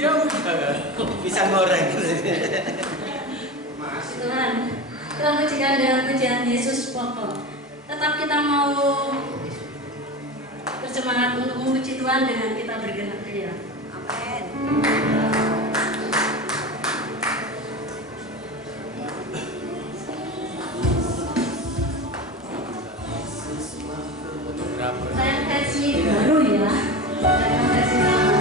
Iya, Pisang goreng. Tuhan, Tuhan pujikan dengan pujian Yesus pokok. Tetap kita mau bersemangat untuk memuji Tuhan dengan kita bergerak ria. Amin. Saya versi baru ya. Saya versi lama.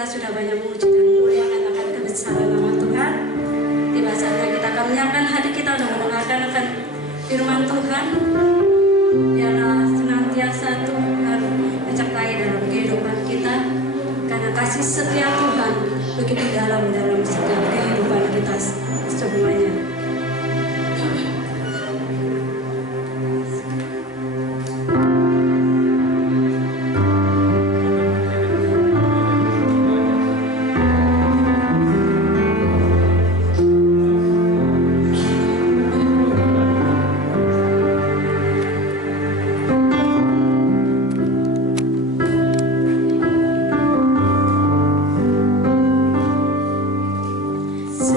kita sudah banyak memuji dan memuliakan akan kebesaran nama Tuhan. Tiba saatnya kita akan menyiapkan hati kita untuk mendengarkan akan firman Tuhan, biarlah senantiasa Tuhan menyertai dalam kehidupan kita, karena kasih setia Tuhan begitu dalam setiap kehidupan kita semuanya. So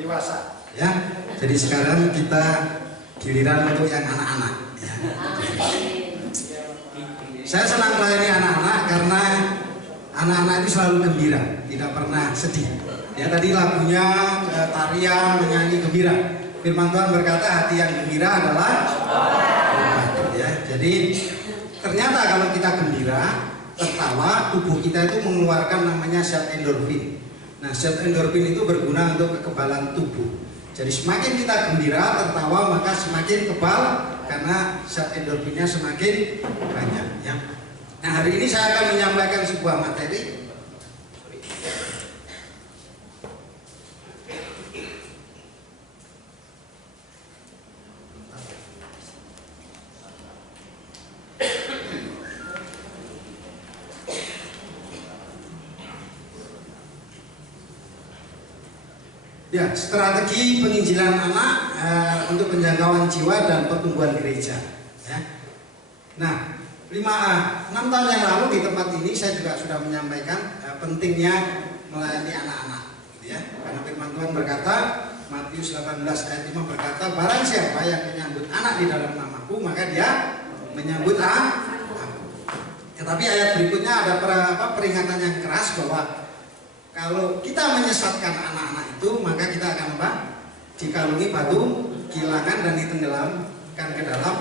dewasa ya. Jadi sekarang kita giliran untuk yang anak-anak ya. Saya senang melayani anak-anak karena anak-anak itu selalu gembira, tidak pernah sedih. Ya tadi lagunya tarian, menyanyi gembira. Firman Tuhan berkata hati yang gembira adalah obat. Ya, jadi ternyata kalau kita gembira, tertawa, tubuh kita itu mengeluarkan namanya zat endorfin. Nah, zat endorfin itu berguna untuk kekebalan tubuh. Jadi semakin kita gembira, tertawa, maka semakin kebal karena zat endorfinnya semakin banyak. Ya. Nah, hari ini saya akan menyampaikan sebuah materi. Ya, strategi penginjilan anak untuk penjangkauan jiwa dan pertumbuhan gereja. Ya. Nah, 6 tahun yang lalu di tempat ini saya juga sudah menyampaikan pentingnya melayani anak-anak. Ya. Karena firman Tuhan berkata, Matius 18 ayat 5 berkata, barang siapa yang menyambut anak di dalam namaku, maka dia menyambut aku. Tetapi ayat berikutnya ada peringatan yang keras bahwa kalau kita menyesatkan anak-anak itu, maka kita akan apa? Dikalungi batu kilangan dan ditenggelamkan ke dalam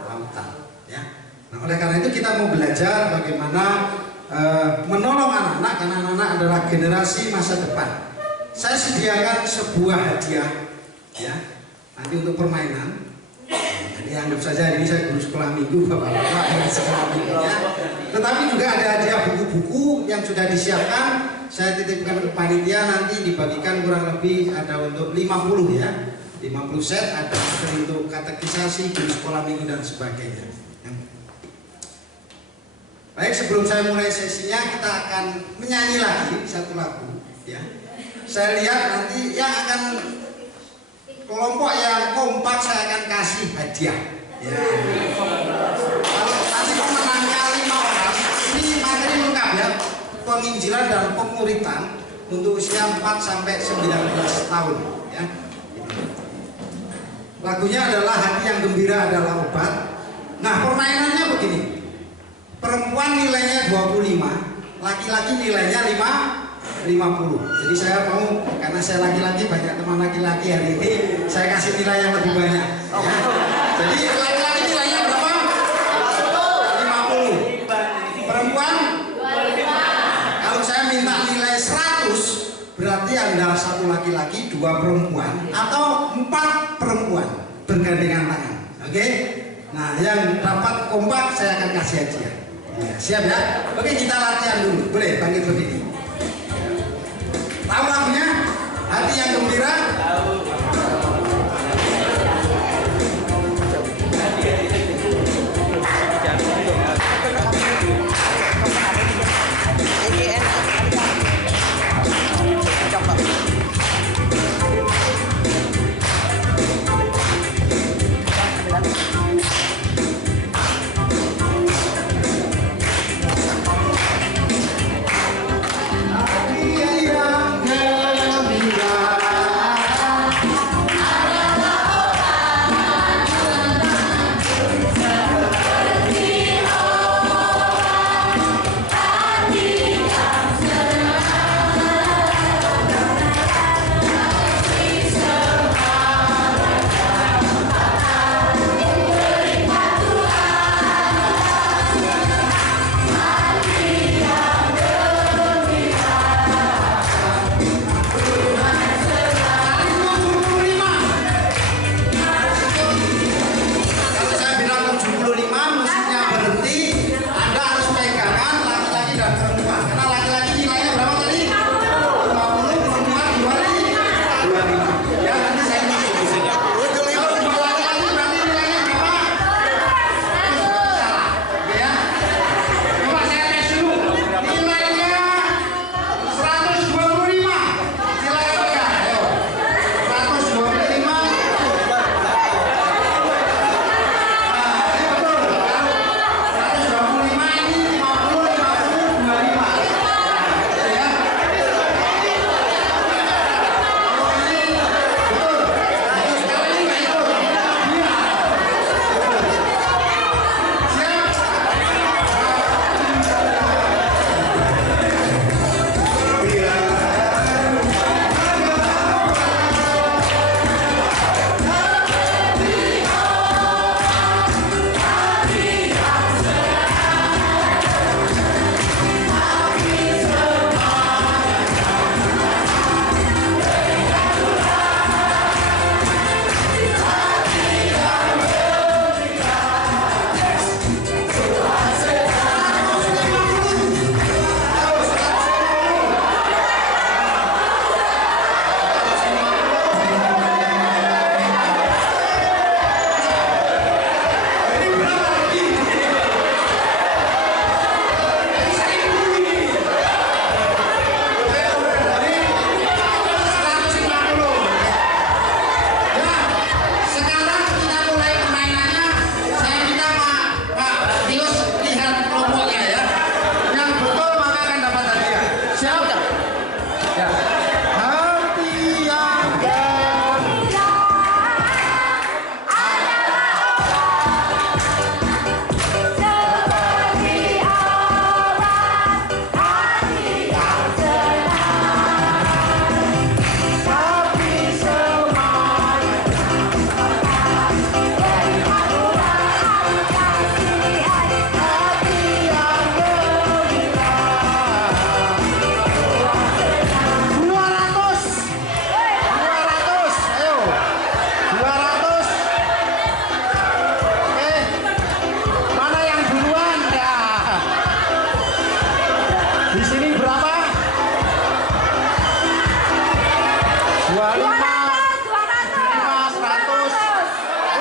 lautan. Ya. Nah, oleh karena itu kita mau belajar bagaimana menolong anak-anak, karena anak-anak adalah generasi masa depan. Saya sediakan sebuah hadiah, ya, nanti untuk permainan. Jadi anggap saja ini saya guru sekolah minggu, bapak-bapak sekolah minggu, ya. Tetapi juga ada hadiah buku-buku yang sudah disiapkan. Saya titipkan ke panitia, nanti dibagikan kurang lebih ada untuk 50 ya, 50 set, ada untuk katekisasi, guru sekolah minggu dan sebagainya. Baik, sebelum saya mulai sesinya, kita akan menyanyi lagi satu lagu. Ya, saya lihat nanti yang akan kelompok yang kompak saya akan kasih hadiah. Ya. Kalau nanti pemenangnya 5 orang, ini materi lengkap ya. Penginjilan dan pemuritan untuk usia 4 sampai 19 tahun ya. Lagunya adalah hati yang gembira adalah obat. Nah, permainannya begini. Perempuan nilainya 25, laki-laki nilainya 50. Jadi saya mau, karena saya laki-laki, banyak teman laki-laki hari ini, saya kasih nilai yang lebih banyak ya. Jadi laki-laki nilainya berapa? 50. Perempuan? Kalau saya minta nilai 100, berarti Anda 1 laki-laki, 2 perempuan, atau 4 perempuan bergandengan tangan. Oke? Nah, yang dapat kompak saya akan kasih hadiah. Ya, siap ya? Oke, kita latihan dulu. Boleh bangkit berdiri. Tahu lagunya? Hati yang gembira? Hati yang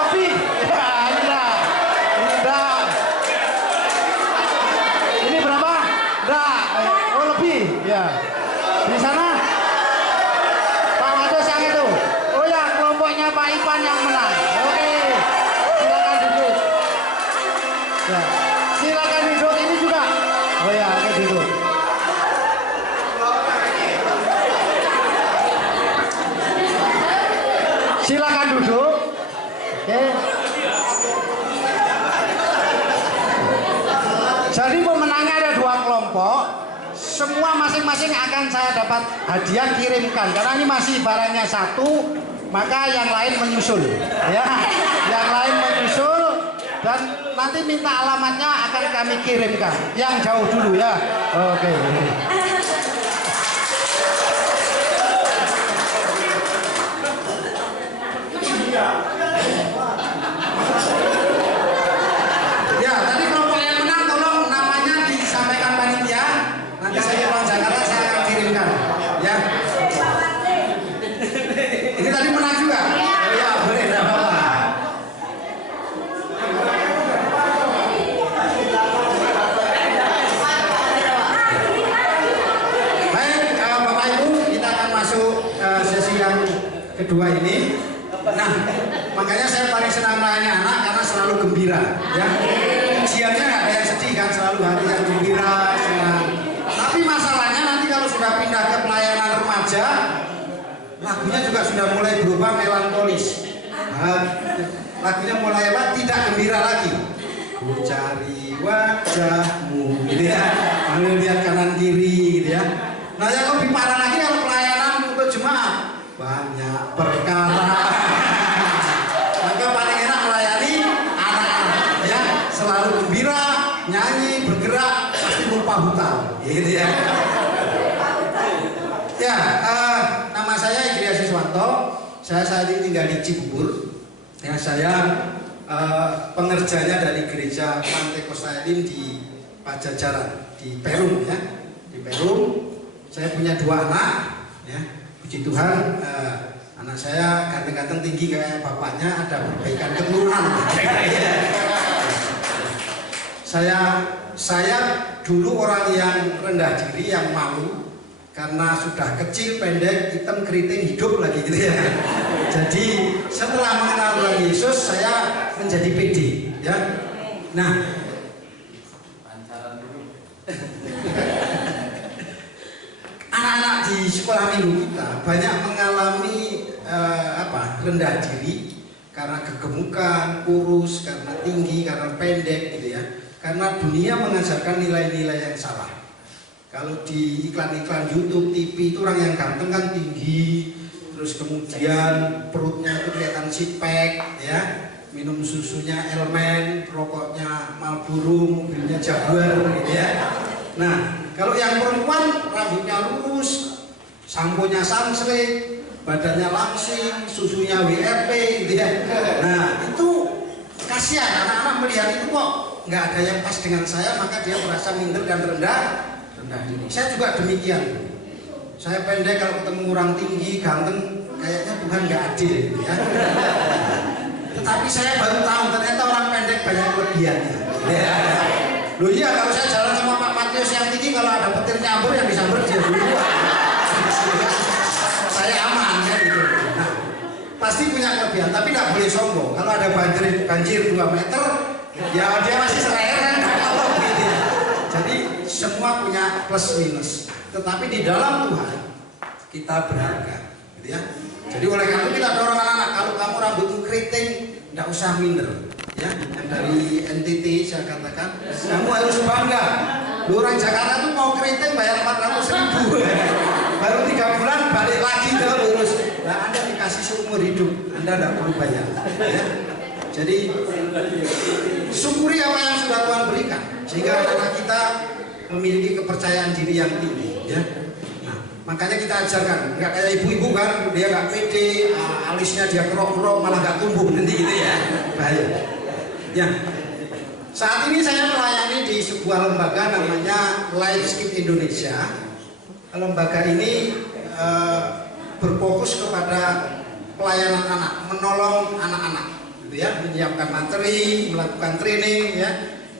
Lebih. Ya, enggak. Enggak. Ini berapa? Enggak. Oh, lebih. Ya. Di sana Pak Matus yang itu. Oh ya, kelompoknya Pak Ipan yang menang. Oke. Silakan duduk. Ya. Silakan duduk ini juga. Oh ya, oke duduk. Silakan duduk. Oke. Jadi pemenangnya ada 2 kelompok. Semua masing-masing akan saya dapat hadiah kirimkan. Karena ini masih barangnya 1, maka yang lain menyusul. Ya, yang lain menyusul dan nanti minta alamatnya akan kami kirimkan. Yang jauh dulu ya. Oke. Ya, tadi kelompok yang menang tolong namanya disampaikan panitia. Nanti saya pulang Jakarta saya akan kirimkan. Ya. Ini tadi menang juga. Oh, ya, boleh, tidak apa-apa. Baik, Bapak Ibu, kita akan masuk sesi yang kedua ini. Nah, makanya saya paling senang melayani anak karena selalu gembira, ya. Ujiannya nggak ada yang sedih kan, selalu hati yang gembira, senang. Tapi masalahnya nanti kalau sudah pindah ke pelayanan remaja, lagunya juga sudah mulai berubah melankolis. Lagunya mulai tidak gembira lagi. Ku cari wajahmu, gitu ya. Lalu lihat kanan kiri, gitu ya. Nah, yang lebih parah lagi kalau pelayanan untuk jemaat, banyak perkara. Maka paling enak melayani anak-anak, ya, selalu gembira, nyanyi, bergerak, pasti lupa hutang, gitu ya. Ya, nama saya Igria Siswanto. Saya saat ini tinggal di Cibubur. Ya, saya pengerjanya dari gereja Pantai Kosta Elim di Pajajaran, di Perum, ya, di Perum. Saya punya 2 anak, ya. Puji Tuhan, anak saya ganteng-ganteng tinggi kayak bapaknya, ada perbaikan keturunan. Saya dulu orang yang rendah diri, yang malu karena sudah kecil, pendek, hitam, keriting, hidup lagi gitu ya. Jadi setelah mengenal Tuhan Yesus, saya menjadi pede, ya. Nah, anak-anak di sekolah minggu kita banyak mengalami rendah diri karena kegemukan, kurus, karena tinggi, karena pendek gitu ya. Karena dunia mengajarkan nilai-nilai yang salah. Kalau di iklan-iklan YouTube, TV itu orang yang ganteng kan tinggi, terus kemudian perutnya itu kelihatan six-pack, ya, minum susunya Elmen, rokoknya Marlboro, mobilnya Jaguar, gitu ya. Nah, kalau yang perempuan rambutnya lurus, samponya Sunsilk, badannya langsing, susunya WRP, gitu ya. Nah, itu kasihan anak-anak melihat itu kok nggak ada yang pas dengan saya, maka dia merasa minder dan rendah diri. Saya juga demikian. Saya pendek, kalau ketemu orang tinggi, ganteng, kayaknya Tuhan nggak adil, gitu ya. Tetapi saya baru tahu ternyata orang pendek banyak kelebihannya. Ya. Loh iya, kalau saya jalan sama Pak Matius yang tinggi, kalau ada petir nyambur yang disamber dia dulu. Saya aman ya gitu. Nah, pasti punya kelebihan, tapi nggak boleh sombong. Kalau ada banjir 2 meter, ya dia masih seraya kan, atau gitu. Jadi semua punya plus minus. Tetapi di dalam Tuhan kita berharga, gitu ya. Jadi oleh karena itu kita dorong anak-anak, kalau kamu rambutmu keriting, nggak usah minder. Ya, yang dari NTT saya katakan, kamu harus bangga. Orang Jakarta tuh mau keriting bayar 400.000, baru 3 bulan balik lagi ke lurus. Nah, Anda dikasih seumur hidup, Anda nggak perlu bayar. Ya. Jadi syukuri apa yang sudah Tuhan berikan, sehingga anak-anak kita memiliki kepercayaan diri yang tinggi. Ya. Nah, makanya kita ajarkan, nggak kayak ibu-ibu kan, dia nggak pede, alisnya dia kerok-kerok malah nggak tumbuh nanti gitu ya, bahaya. Ya, saat ini saya melayani di sebuah lembaga namanya Life Skip Indonesia. Lembaga ini berfokus kepada pelayanan anak, menolong anak-anak, gitu ya, menyiapkan materi, melakukan training, ya,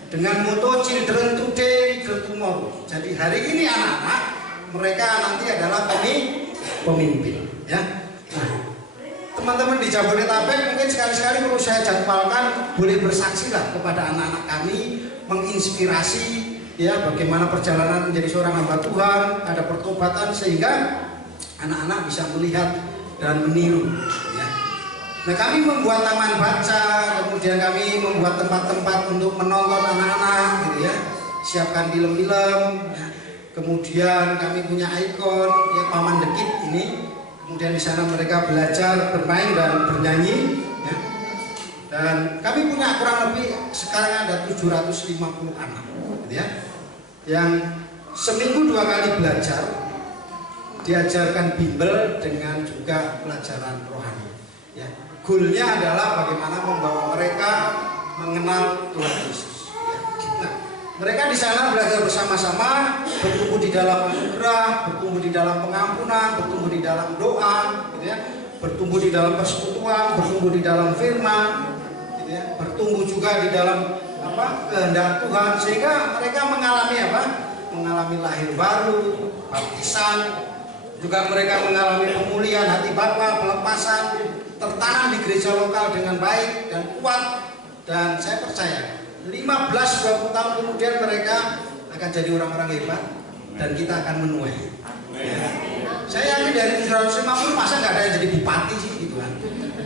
dengan moto Children Today, Leader Tomorrow. Jadi hari ini anak-anak mereka nanti adalah pemimpin, ya. Nah, teman-teman di Jabodetabek mungkin sekali-sekali perlu saya jadwalkan, boleh bersaksi lah kepada anak-anak kami, menginspirasi, ya, bagaimana perjalanan menjadi seorang hamba Tuhan, ada pertobatan sehingga anak-anak bisa melihat dan meniru, ya. Nah, kami membuat taman baca, kemudian kami membuat tempat-tempat untuk menonton anak-anak, gitu ya, siapkan film-film, ya. Kemudian kami punya ikon, ya, Paman Dekit ini. Kemudian di sana mereka belajar bermain dan bernyanyi, ya. Dan kami punya kurang lebih sekarang ada 750 anak, gitu ya, yang seminggu 2 kali belajar, diajarkan bimbel dengan juga pelajaran rohani, ya. Goalnya adalah bagaimana membawa mereka mengenal Tuhan Yesus, ya. Nah, mereka di sana belajar bersama-sama, bertumbuh di dalam anugerah, bertumbuh di dalam pengampunan, bertumbuh di dalam doa, gitu ya, bertumbuh di dalam persekutuan, bertumbuh di dalam firman, gitu ya, bertumbuh juga di dalam kehendak Tuhan, sehingga mereka mengalami mengalami lahir baru, baptisan, juga mereka mengalami pemulihan hati Bapa, pelepasan, tertanam di gereja lokal dengan baik dan kuat. Dan saya percaya 15-20 tahun kemudian mereka akan jadi orang-orang hebat dan kita akan menuai, ya. Saya yakin dari 750 masa nggak ada yang jadi bupati sih, gitu kan.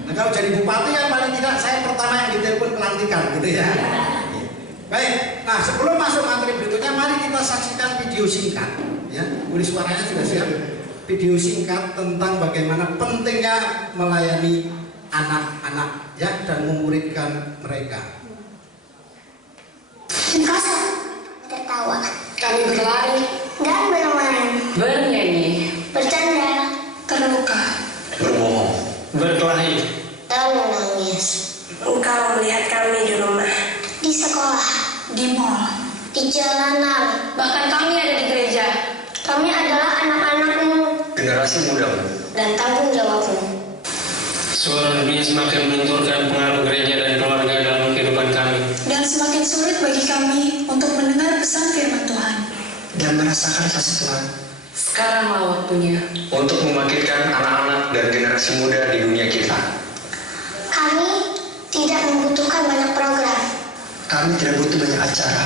Nah, kalau jadi bupati kan paling tidak saya pertama yang ditelepon pelantikan, gitu ya. Baik, nah sebelum masuk materi berikutnya, mari kita saksikan video singkat, ya. Boleh suaranya sudah siap? Video singkat tentang bagaimana pentingnya melayani anak-anak, ya, dan memuridkan mereka. Kasar, tertawa, kami berlari dan bermain, bernyanyi, bercanda, terluka, Berbohong. Berkelahi. dan menangis. engkau melihat kami di rumah, Di sekolah, di mall, di jalanan, bahkan kami ada di gereja. kami adalah anak-anakmu Generasi muda. dan tanggung jawabmu. Suara dunia semakin melenturkan pengaruh gereja dan keluarga dalam kehidupan kami. Dan semakin sulit bagi kami untuk mendengar pesan firman Tuhan dan merasakan kasih Tuhan. Sekaranglah waktunya Untuk membangkitkan anak-anak dan generasi muda di dunia kita. Kami tidak membutuhkan banyak program. Kami tidak butuh banyak acara.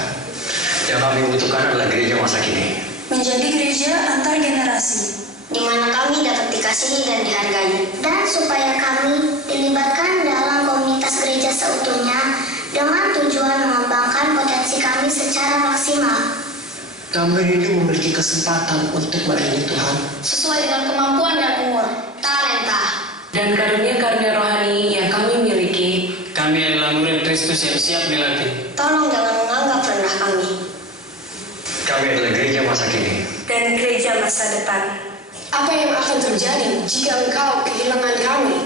Yang kami butuhkan adalah gereja masa kini. menjadi gereja antar generasi. Di mana kami dapat dikasihi dan dihargai. Dan supaya kami dilibatkan dalam komunitas gereja seutuhnya dengan tujuan mengembangkan potensi kami secara maksimal. Kami rindu memiliki kesempatan untuk melayani Tuhan Sesuai dengan kemampuan dan umur, talenta. dan karunia-karunia rohani yang kami miliki. Kami adalah murid Kristus yang siap dilatih. Tolong jangan menganggap rendah kami. Kami adalah gereja masa kini. Dan gereja masa depan. Apa yang akan terjadi jika engkau kehilangan kami?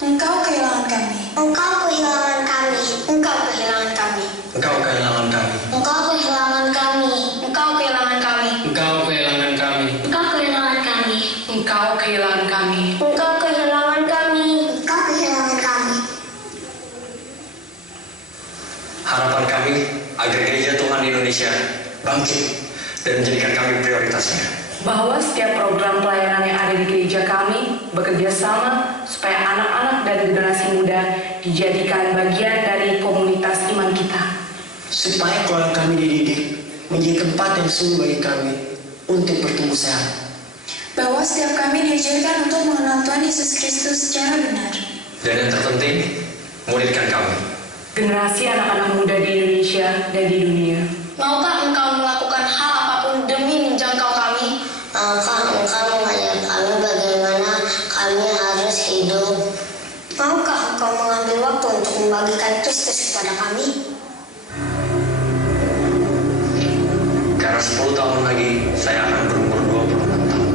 Engkau kehilangan kami. Engkau kehilangan kami. Engkau kehilangan kami. Engkau kehilangan kami. Engkau kehilangan kami. Engkau kehilangan kami. Engkau kehilangan kami. Engkau kehilangan kami. Engkau kehilangan kami. Engkau kehilangan kami. Engkau kehilangan kami. Harapan kami agar gereja Tuhan di Indonesia bangkit dan menjadikan kami prioritasnya. Bahwa setiap program pelayanan yang ada di gereja kami bekerja sama supaya anak-anak dan generasi muda dijadikan bagian dari komunitas iman kita. supaya keluarga kami dididik menjadi tempat yang sungguh bagi kami untuk bertumbuh sehat. Bahwa setiap kami diajarkan untuk mengenal Tuhan Yesus Kristus secara benar. Dan yang terpenting, muridkan kami. Generasi anak-anak muda di Indonesia dan di dunia. Maukah engkau melakukan hal apapun demi menjangkau kami? Maukah engkau mengajar kami bagaimana kami harus hidup? Maukah engkau mengambil waktu untuk membagikan Kristus kepada kami? Karena 10 tahun lagi, saya akan berumur 26 tahun.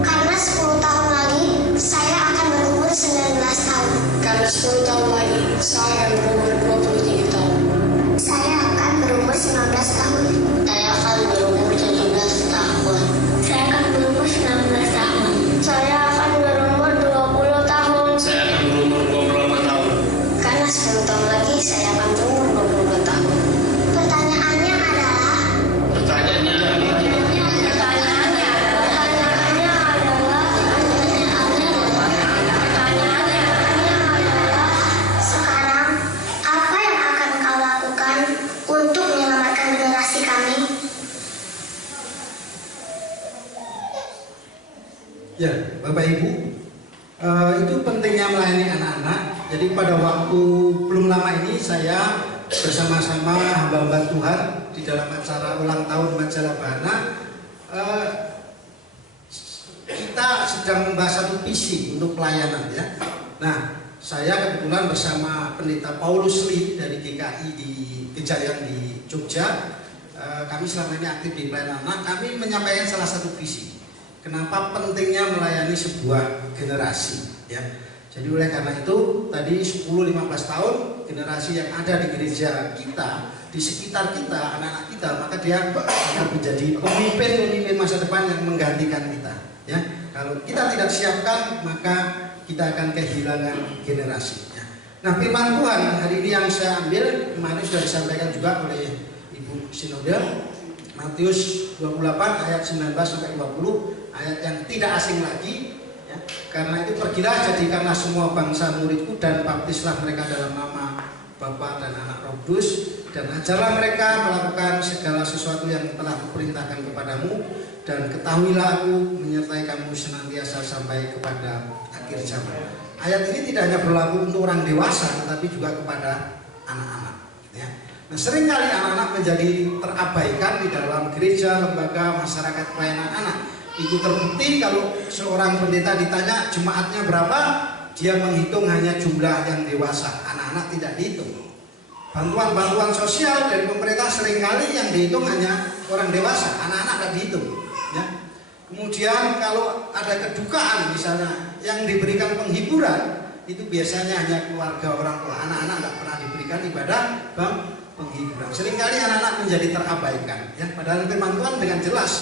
Karena 10 tahun lagi, saya akan berumur 19 tahun. Karena 10 tahun lagi, saya akan berumur 23 tahun. Saya akan berumur 19 tahun. Saya akan berumur 17 tahun. Saya akan berumur 19 tahun. Saya akan berumur Bapak Ibu, itu pentingnya melayani anak-anak. Jadi pada waktu belum lama ini saya bersama-sama hamba-hamba Tuhan di dalam acara ulang tahun Majalah Bahana, kita sedang membahas satu visi untuk pelayanan ya. Nah, saya kebetulan bersama Pendeta Paulus Lee dari GKI di Kejayaan di Jogja. Kami selama ini aktif di pelayanan anak. Kami menyampaikan salah satu visi. Kenapa pentingnya melayani sebuah generasi ya. Jadi oleh karena itu tadi 10-15 tahun generasi yang ada di gereja kita, di sekitar kita, anak-anak kita, maka dia akan menjadi pemimpin masa depan yang menggantikan kita ya. Kalau kita tidak siapkan maka kita akan kehilangan generasi ya. Nah, firman Tuhan hari ini yang saya ambil kemarin sudah disampaikan juga oleh Ibu Sinode, Matius 28 ayat 19 sampai 20, ayat yang tidak asing lagi ya. Karena itu pergilah jadikanlah semua bangsa muridku dan baptislah mereka dalam nama Bapa dan Anak Roh Kudus, dan ajarlah mereka melakukan segala sesuatu yang telah kuperintahkan kepadamu, dan ketahuilah aku menyertai kamu senantiasa sampai kepada akhir zaman. Ayat ini tidak hanya berlaku untuk orang dewasa tetapi juga kepada anak-anak ya. Nah, seringkali anak-anak menjadi terabaikan di dalam gereja, lembaga, masyarakat pelayanan anak. Itu terbukti kalau seorang pendeta ditanya jemaatnya berapa, dia menghitung hanya jumlah yang dewasa, anak-anak tidak dihitung. Bantuan-bantuan sosial dari pemerintah seringkali yang dihitung hanya orang dewasa, anak-anak tidak dihitung ya. Kemudian kalau ada kedukaan misalnya yang diberikan penghiburan, itu biasanya hanya keluarga orang tua, anak-anak tidak pernah diberikan ibadah penghiburan. Seringkali anak-anak menjadi terabaikan ya. Padahal firman Tuhan dengan jelas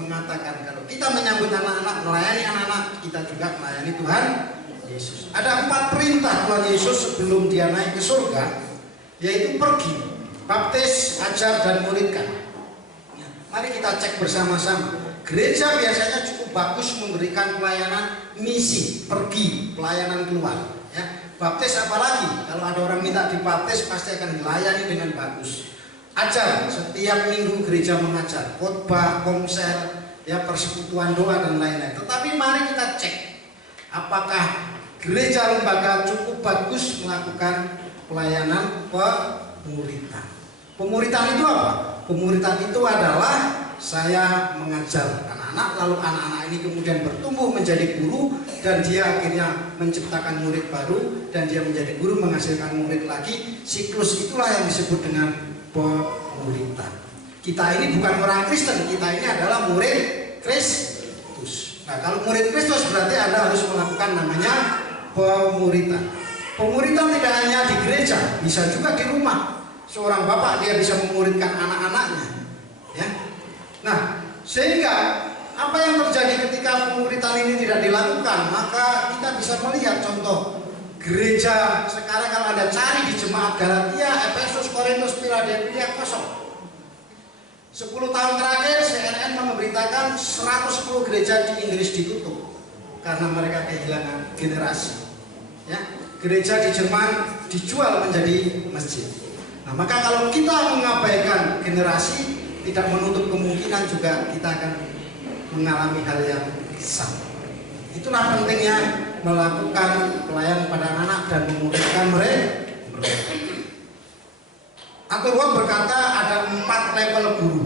mengatakan kalau kita menyambut anak-anak, melayani anak-anak, kita juga melayani Tuhan Yesus. Ada 4 perintah Tuhan Yesus sebelum dia naik ke surga, yaitu pergi, baptis, ajar, dan muridkan ya. Mari kita cek bersama-sama. Gereja biasanya cukup bagus memberikan pelayanan misi, pergi, pelayanan keluar ya. Baptis apalagi, kalau ada orang minta dibaptis pasti akan dilayani dengan bagus. Ajar, setiap minggu gereja mengajar, khotbah, konser ya, persekutuan doa dan lain-lain. Tetapi mari kita cek apakah gereja lembaga cukup bagus melakukan pelayanan pemuritan. Pemuritan itu apa? Pemuritan itu adalah saya mengajar anak-anak, lalu anak-anak ini kemudian bertumbuh menjadi guru, dan dia akhirnya menciptakan murid baru, dan dia menjadi guru menghasilkan murid lagi. Siklus itulah yang disebut dengan pemuritan. Kita ini bukan orang Kristen, kita ini adalah murid Kristus. Nah, kalau murid Kristus berarti Anda harus melakukan namanya pemuritan. Pemuritan tidak hanya di gereja, bisa juga di rumah. Seorang bapak dia bisa memuridkan anak-anaknya ya. Nah, sehingga apa yang terjadi ketika pemuritan ini tidak dilakukan, maka kita bisa melihat contoh gereja sekarang. Kalau Anda cari di jemaat Galatia, Efesus, Korintus, Philadelphia kosong. 10 tahun terakhir CNN memberitakan 110 gereja di Inggris ditutup karena mereka kehilangan generasi ya. Gereja di Jerman dijual menjadi masjid. Nah, maka kalau kita mengabaikan generasi, tidak menutup kemungkinan juga kita akan mengalami hal yang sama. Itulah pentingnya melakukan pelayanan pada anak dan memuridkan mereka. Atur Wong berkata ada 4 level guru.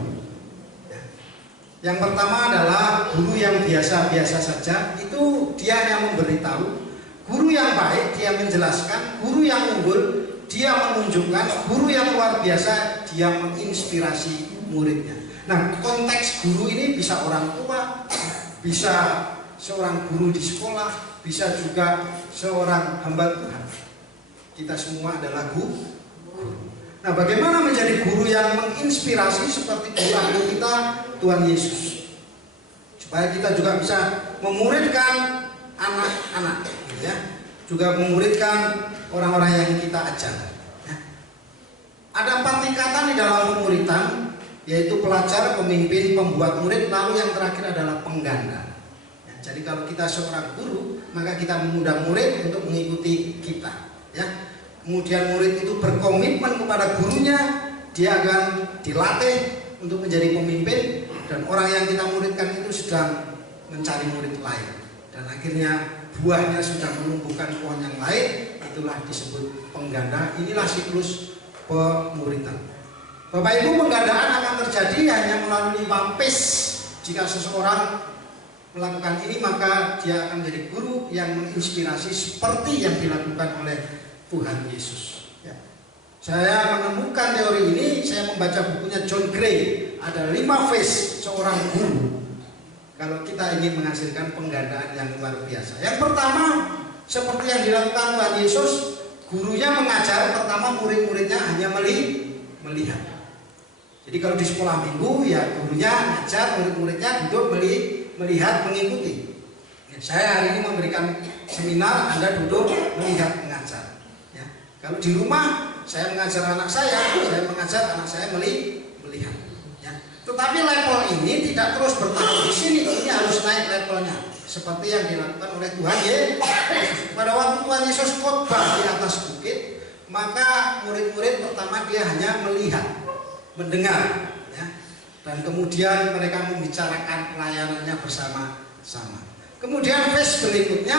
Yang pertama adalah guru yang biasa-biasa saja, itu dia hanya memberitahu. Guru yang baik dia menjelaskan, guru yang unggul dia menunjukkan, guru yang luar biasa dia menginspirasi muridnya. Nah, konteks guru ini bisa orang tua, bisa seorang guru di sekolah, bisa juga seorang hamba Tuhan. Kita semua adalah guru. Nah, bagaimana menjadi guru yang menginspirasi seperti guru kita Tuhan Yesus, supaya kita juga bisa memuridkan anak-anak ya, juga memuridkan orang-orang yang kita ajar ya. Ada 4 tingkatan di dalam pemuritan, yaitu pelajar, pemimpin, pembuat murid, lalu yang terakhir adalah pengganda ya. Jadi kalau kita seorang guru, maka kita mengundang murid untuk mengikuti kita ya. Kemudian murid itu berkomitmen kepada gurunya, dia akan dilatih untuk menjadi pemimpin, dan orang yang kita muridkan itu sedang mencari murid lain. dan akhirnya buahnya sudah menumbuhkan pohon yang lain, itulah disebut pengganda. Inilah siklus pemuritan. Bapak Ibu, penggandaan akan terjadi hanya melalui 5 phase. Jika seseorang melakukan ini, maka dia akan menjadi guru yang menginspirasi seperti yang dilakukan oleh Tuhan Yesus. Ya. Saya menemukan teori ini, saya membaca bukunya John Gray. Ada 5 phase seorang guru kalau kita ingin menghasilkan penggandaan yang luar biasa. Yang pertama, seperti yang dilakukan Tuhan Yesus, gurunya mengajar, pertama murid-muridnya hanya melihat. Jadi kalau di sekolah minggu, ya gurunya ngajar, murid-muridnya duduk melihat, mengikuti. Ya, saya hari ini memberikan seminar, Anda duduk melihat, mengajar. Ya. Kalau di rumah, saya mengajar anak saya mengajar anak saya melihat. Ya. Tetapi level ini tidak terus bertahan di sini, ini harus naik levelnya. Seperti yang dilakukan oleh Tuhan Yesus. Pada waktu Tuhan Yesus khotbah di atas bukit, maka murid-murid pertama dia hanya melihat, mendengar, ya. Dan kemudian mereka membicarakan pelayanannya bersama-sama. Kemudian phase berikutnya,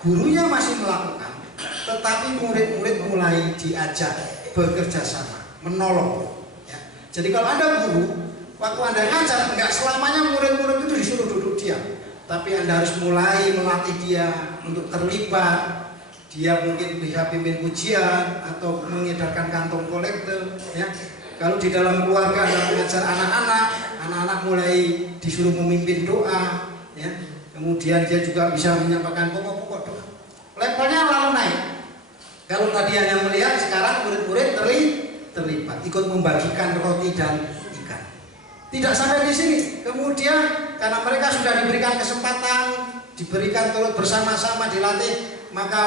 gurunya masih melakukan, tetapi murid-murid mulai diajak bekerja sama, menolong. Ya. Jadi kalau Anda guru, waktu Anda ngajar, enggak selamanya murid-murid itu disuruh duduk diam, tapi Anda harus mulai melatih dia untuk terlibat. Dia mungkin bisa pimpin pujian atau mengedarkan kantong kolektor, ya. Kalau di dalam keluarga Anda mengajar anak-anak mulai disuruh memimpin doa, ya. Kemudian dia juga bisa menyampaikan pokok-pokok doa. Levelnya lalu naik. Kalau tadi hanya melihat, sekarang murid-murid terlibat, ikut membagikan roti dan ikan. Tidak sampai di sini. Kemudian karena mereka sudah diberikan kesempatan, diberikan turut bersama-sama dilatih, maka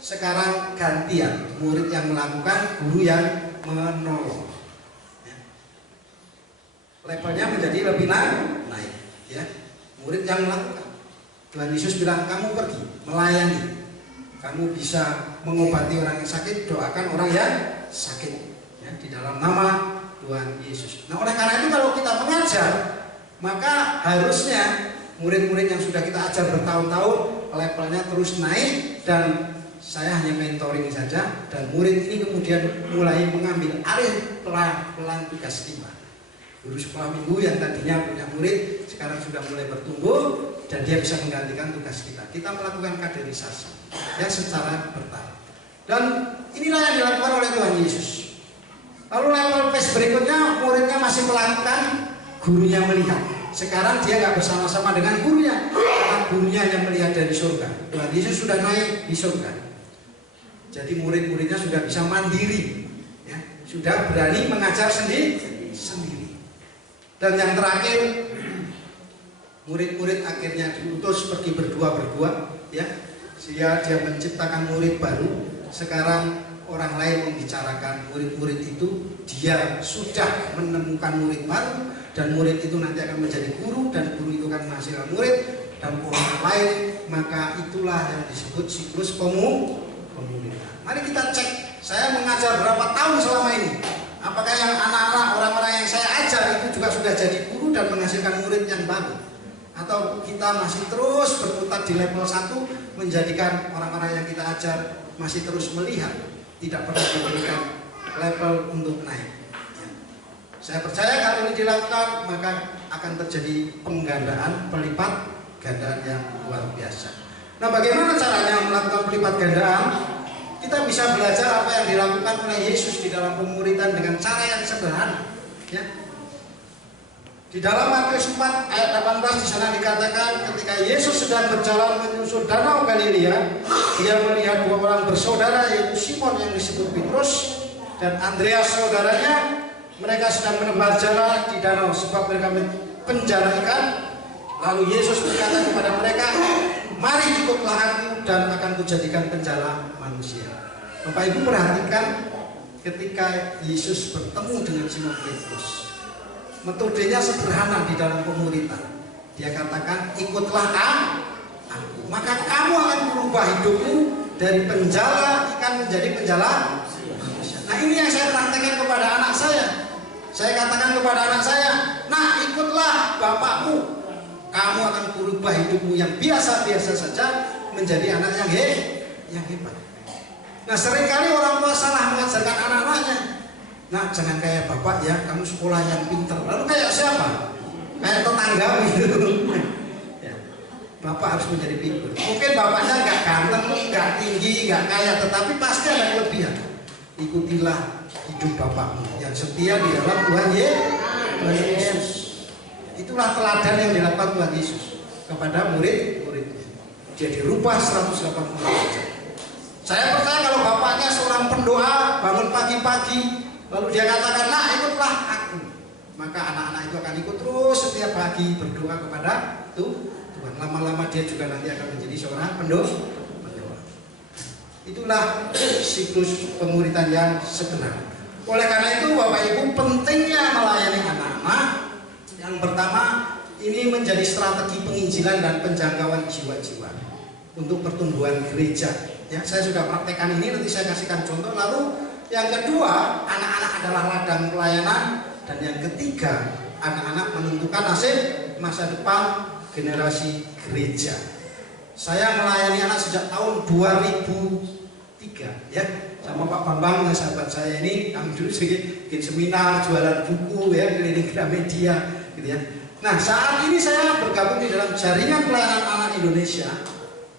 sekarang gantian murid yang melakukan, guru yang menolong. Levelnya menjadi lebih naik, ya. Murid yang melakukan. Tuhan Yesus bilang, kamu pergi melayani, kamu bisa mengobati orang yang sakit, doakan orang yang sakit, ya, di dalam nama Tuhan Yesus. Nah, oleh karena itu kalau kita mengajar, maka harusnya murid-murid yang sudah kita ajar bertahun-tahun levelnya terus naik, dan saya hanya mentoring saja, dan murid ini kemudian mulai mengambil alih pelan-pelan tugas timah. Guru sekolah minggu yang tadinya punya murid sekarang sudah mulai bertumbuh, dan dia bisa menggantikan tugas kita. Kita melakukan kaderisasi, ya, secara bertahap. Dan inilah yang dilakukan oleh Tuhan Yesus. Lalu level phase berikutnya, muridnya masih melakukan, gurunya melihat. Sekarang dia nggak bersama-sama dengan gurunya, karena gurunya yang melihat dari surga. Tuhan Yesus sudah naik di surga. Jadi murid-muridnya sudah bisa mandiri, ya, sudah berani mengajar sendiri. Dan yang terakhir, murid-murid akhirnya diutus pergi berdua, ya. Dia menciptakan murid baru. Sekarang orang lain membicarakan murid-murid itu. Dia sudah menemukan murid baru, dan murid itu nanti akan menjadi guru, dan guru itu akan menghasilkan murid dan orang lain. Maka itulah yang disebut siklus pemuritan. Mari kita cek, saya mengajar berapa tahun selama ini. Apakah yang anak-anak, orang-orang yang saya ajar itu juga sudah jadi guru dan menghasilkan murid yang baru? Atau kita masih terus berputar di level 1, menjadikan orang-orang yang kita ajar masih terus melihat, tidak pernah diberikan level untuk naik? Ya. Saya percaya kalau ini dilakukan, maka akan terjadi penggandaan, pelipat gandaan yang luar biasa. Nah, bagaimana caranya melakukan pelipat gandaan? Kita bisa belajar apa yang dilakukan oleh Yesus di dalam pemuritan dengan cara yang sederhana, ya. Di dalam Matius 4 ayat 18 di sana dikatakan, ketika Yesus sedang berjalan menyusur danau Galilea, dia melihat 2 orang bersaudara, yaitu Simon yang disebut Petrus dan Andreas saudaranya. Mereka sedang menebar jala di danau sebab mereka penjara ikan. Lalu Yesus berkata kepada mereka, mari ikutlah aku dan akan kujadikan penjala manusia. Bapak Ibu perhatikan ketika Yesus bertemu dengan Simon Petrus, metodenya sederhana di dalam pemuritan. Dia katakan, ikutlah aku, maka kamu akan berubah hidupmu dari penjala ikan menjadi penjala manusia. Nah, ini yang saya praktekkan kepada anak saya. Saya katakan kepada anak saya, nah ikutlah bapakmu. Kamu akan berubah hidupmu yang biasa-biasa saja menjadi anak yang hebat. Nah, seringkali orang tua salah mengajarkan anak-anaknya. Nah, jangan kayak bapak ya, kamu sekolah yang pintar. Lalu kayak siapa? Kayak tetangga gitu. Ya. Bapak harus menjadi figur. Mungkin bapaknya nggak ganteng, nggak tinggi, nggak kaya, tetapi pasti ada kelebihan. Ikutilah hidup bapakmu yang setia di dalam Tuhan Yesus. Itulah teladan yang dilakukan Tuhan Yesus kepada murid-muridnya. Dia dirubah 180 derajat. Saya percaya kalau bapaknya seorang pendoa, bangun pagi-pagi, lalu dia katakan, nah ikutlah aku, maka anak-anak itu akan ikut terus setiap pagi berdoa kepada Tuhan. Lama-lama dia juga nanti akan menjadi seorang pendoa. Itulah siklus pemuridan yang sebenar. Oleh karena itu Bapak Ibu, pentingnya melayani anak-anak. Yang pertama, ini menjadi strategi penginjilan dan penjangkauan jiwa-jiwa untuk pertumbuhan gereja. Ya, saya sudah praktekkan ini, nanti saya kasihkan contoh. Lalu yang kedua, anak-anak adalah ladang pelayanan. Dan yang ketiga, anak-anak menentukan nasib masa depan generasi gereja. Saya melayani anak sejak tahun 2003 ya, sama Pak Bambang, sahabat saya ini. Kami dulu bikin seminar, jualan buku ya, keliling Gramedia gitu ya. Nah, saat ini saya bergabung di dalam jaringan pelayanan anak Indonesia.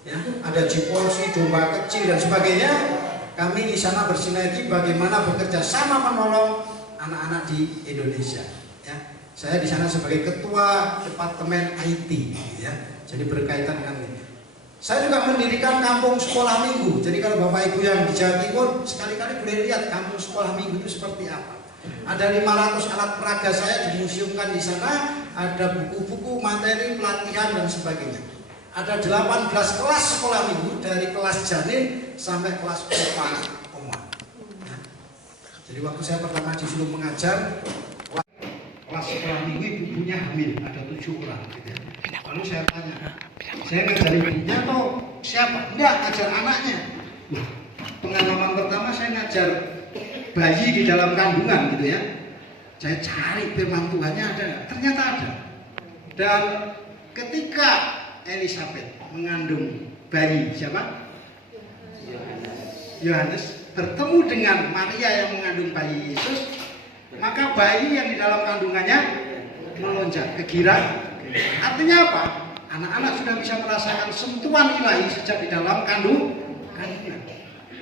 Ya, ada Jipolsi, domba kecil dan sebagainya. Kami di sana bersinergi bagaimana bekerja sama menolong anak-anak di Indonesia. Ya, saya di sana sebagai ketua departemen IT. Ya, jadi berkaitan dengan ini. Saya juga mendirikan kampung sekolah minggu. Jadi kalau Bapak Ibu yang di Jawa Timur sekali-kali boleh lihat kampung sekolah minggu itu seperti apa. Ada 500 alat peraga saya dimuseumkan di sana. Ada buku-buku, materi, pelatihan dan sebagainya. Ada 18 kelas sekolah minggu dari kelas janin sampai kelas oma. Nah, jadi waktu saya pertama disuruh mengajar kelas sekolah minggu, ibunya hamil, ada 7 orang gitu ya. Lalu saya tanya, saya ngajarin ibunya atau siapa? Enggak, ngajar anaknya. Pengalaman pertama saya ngajar bayi di dalam kandungan gitu ya. Saya cari firman Tuhannya ada nggak? Ternyata ada. Dan ketika Elizabeth mengandung bayi siapa? Yohanes bertemu dengan Maria yang mengandung bayi Yesus, maka bayi yang di dalam kandungannya melonjak, kegira. Artinya apa? Anak-anak sudah bisa merasakan sentuhan ilahi sejak di dalam kandungan.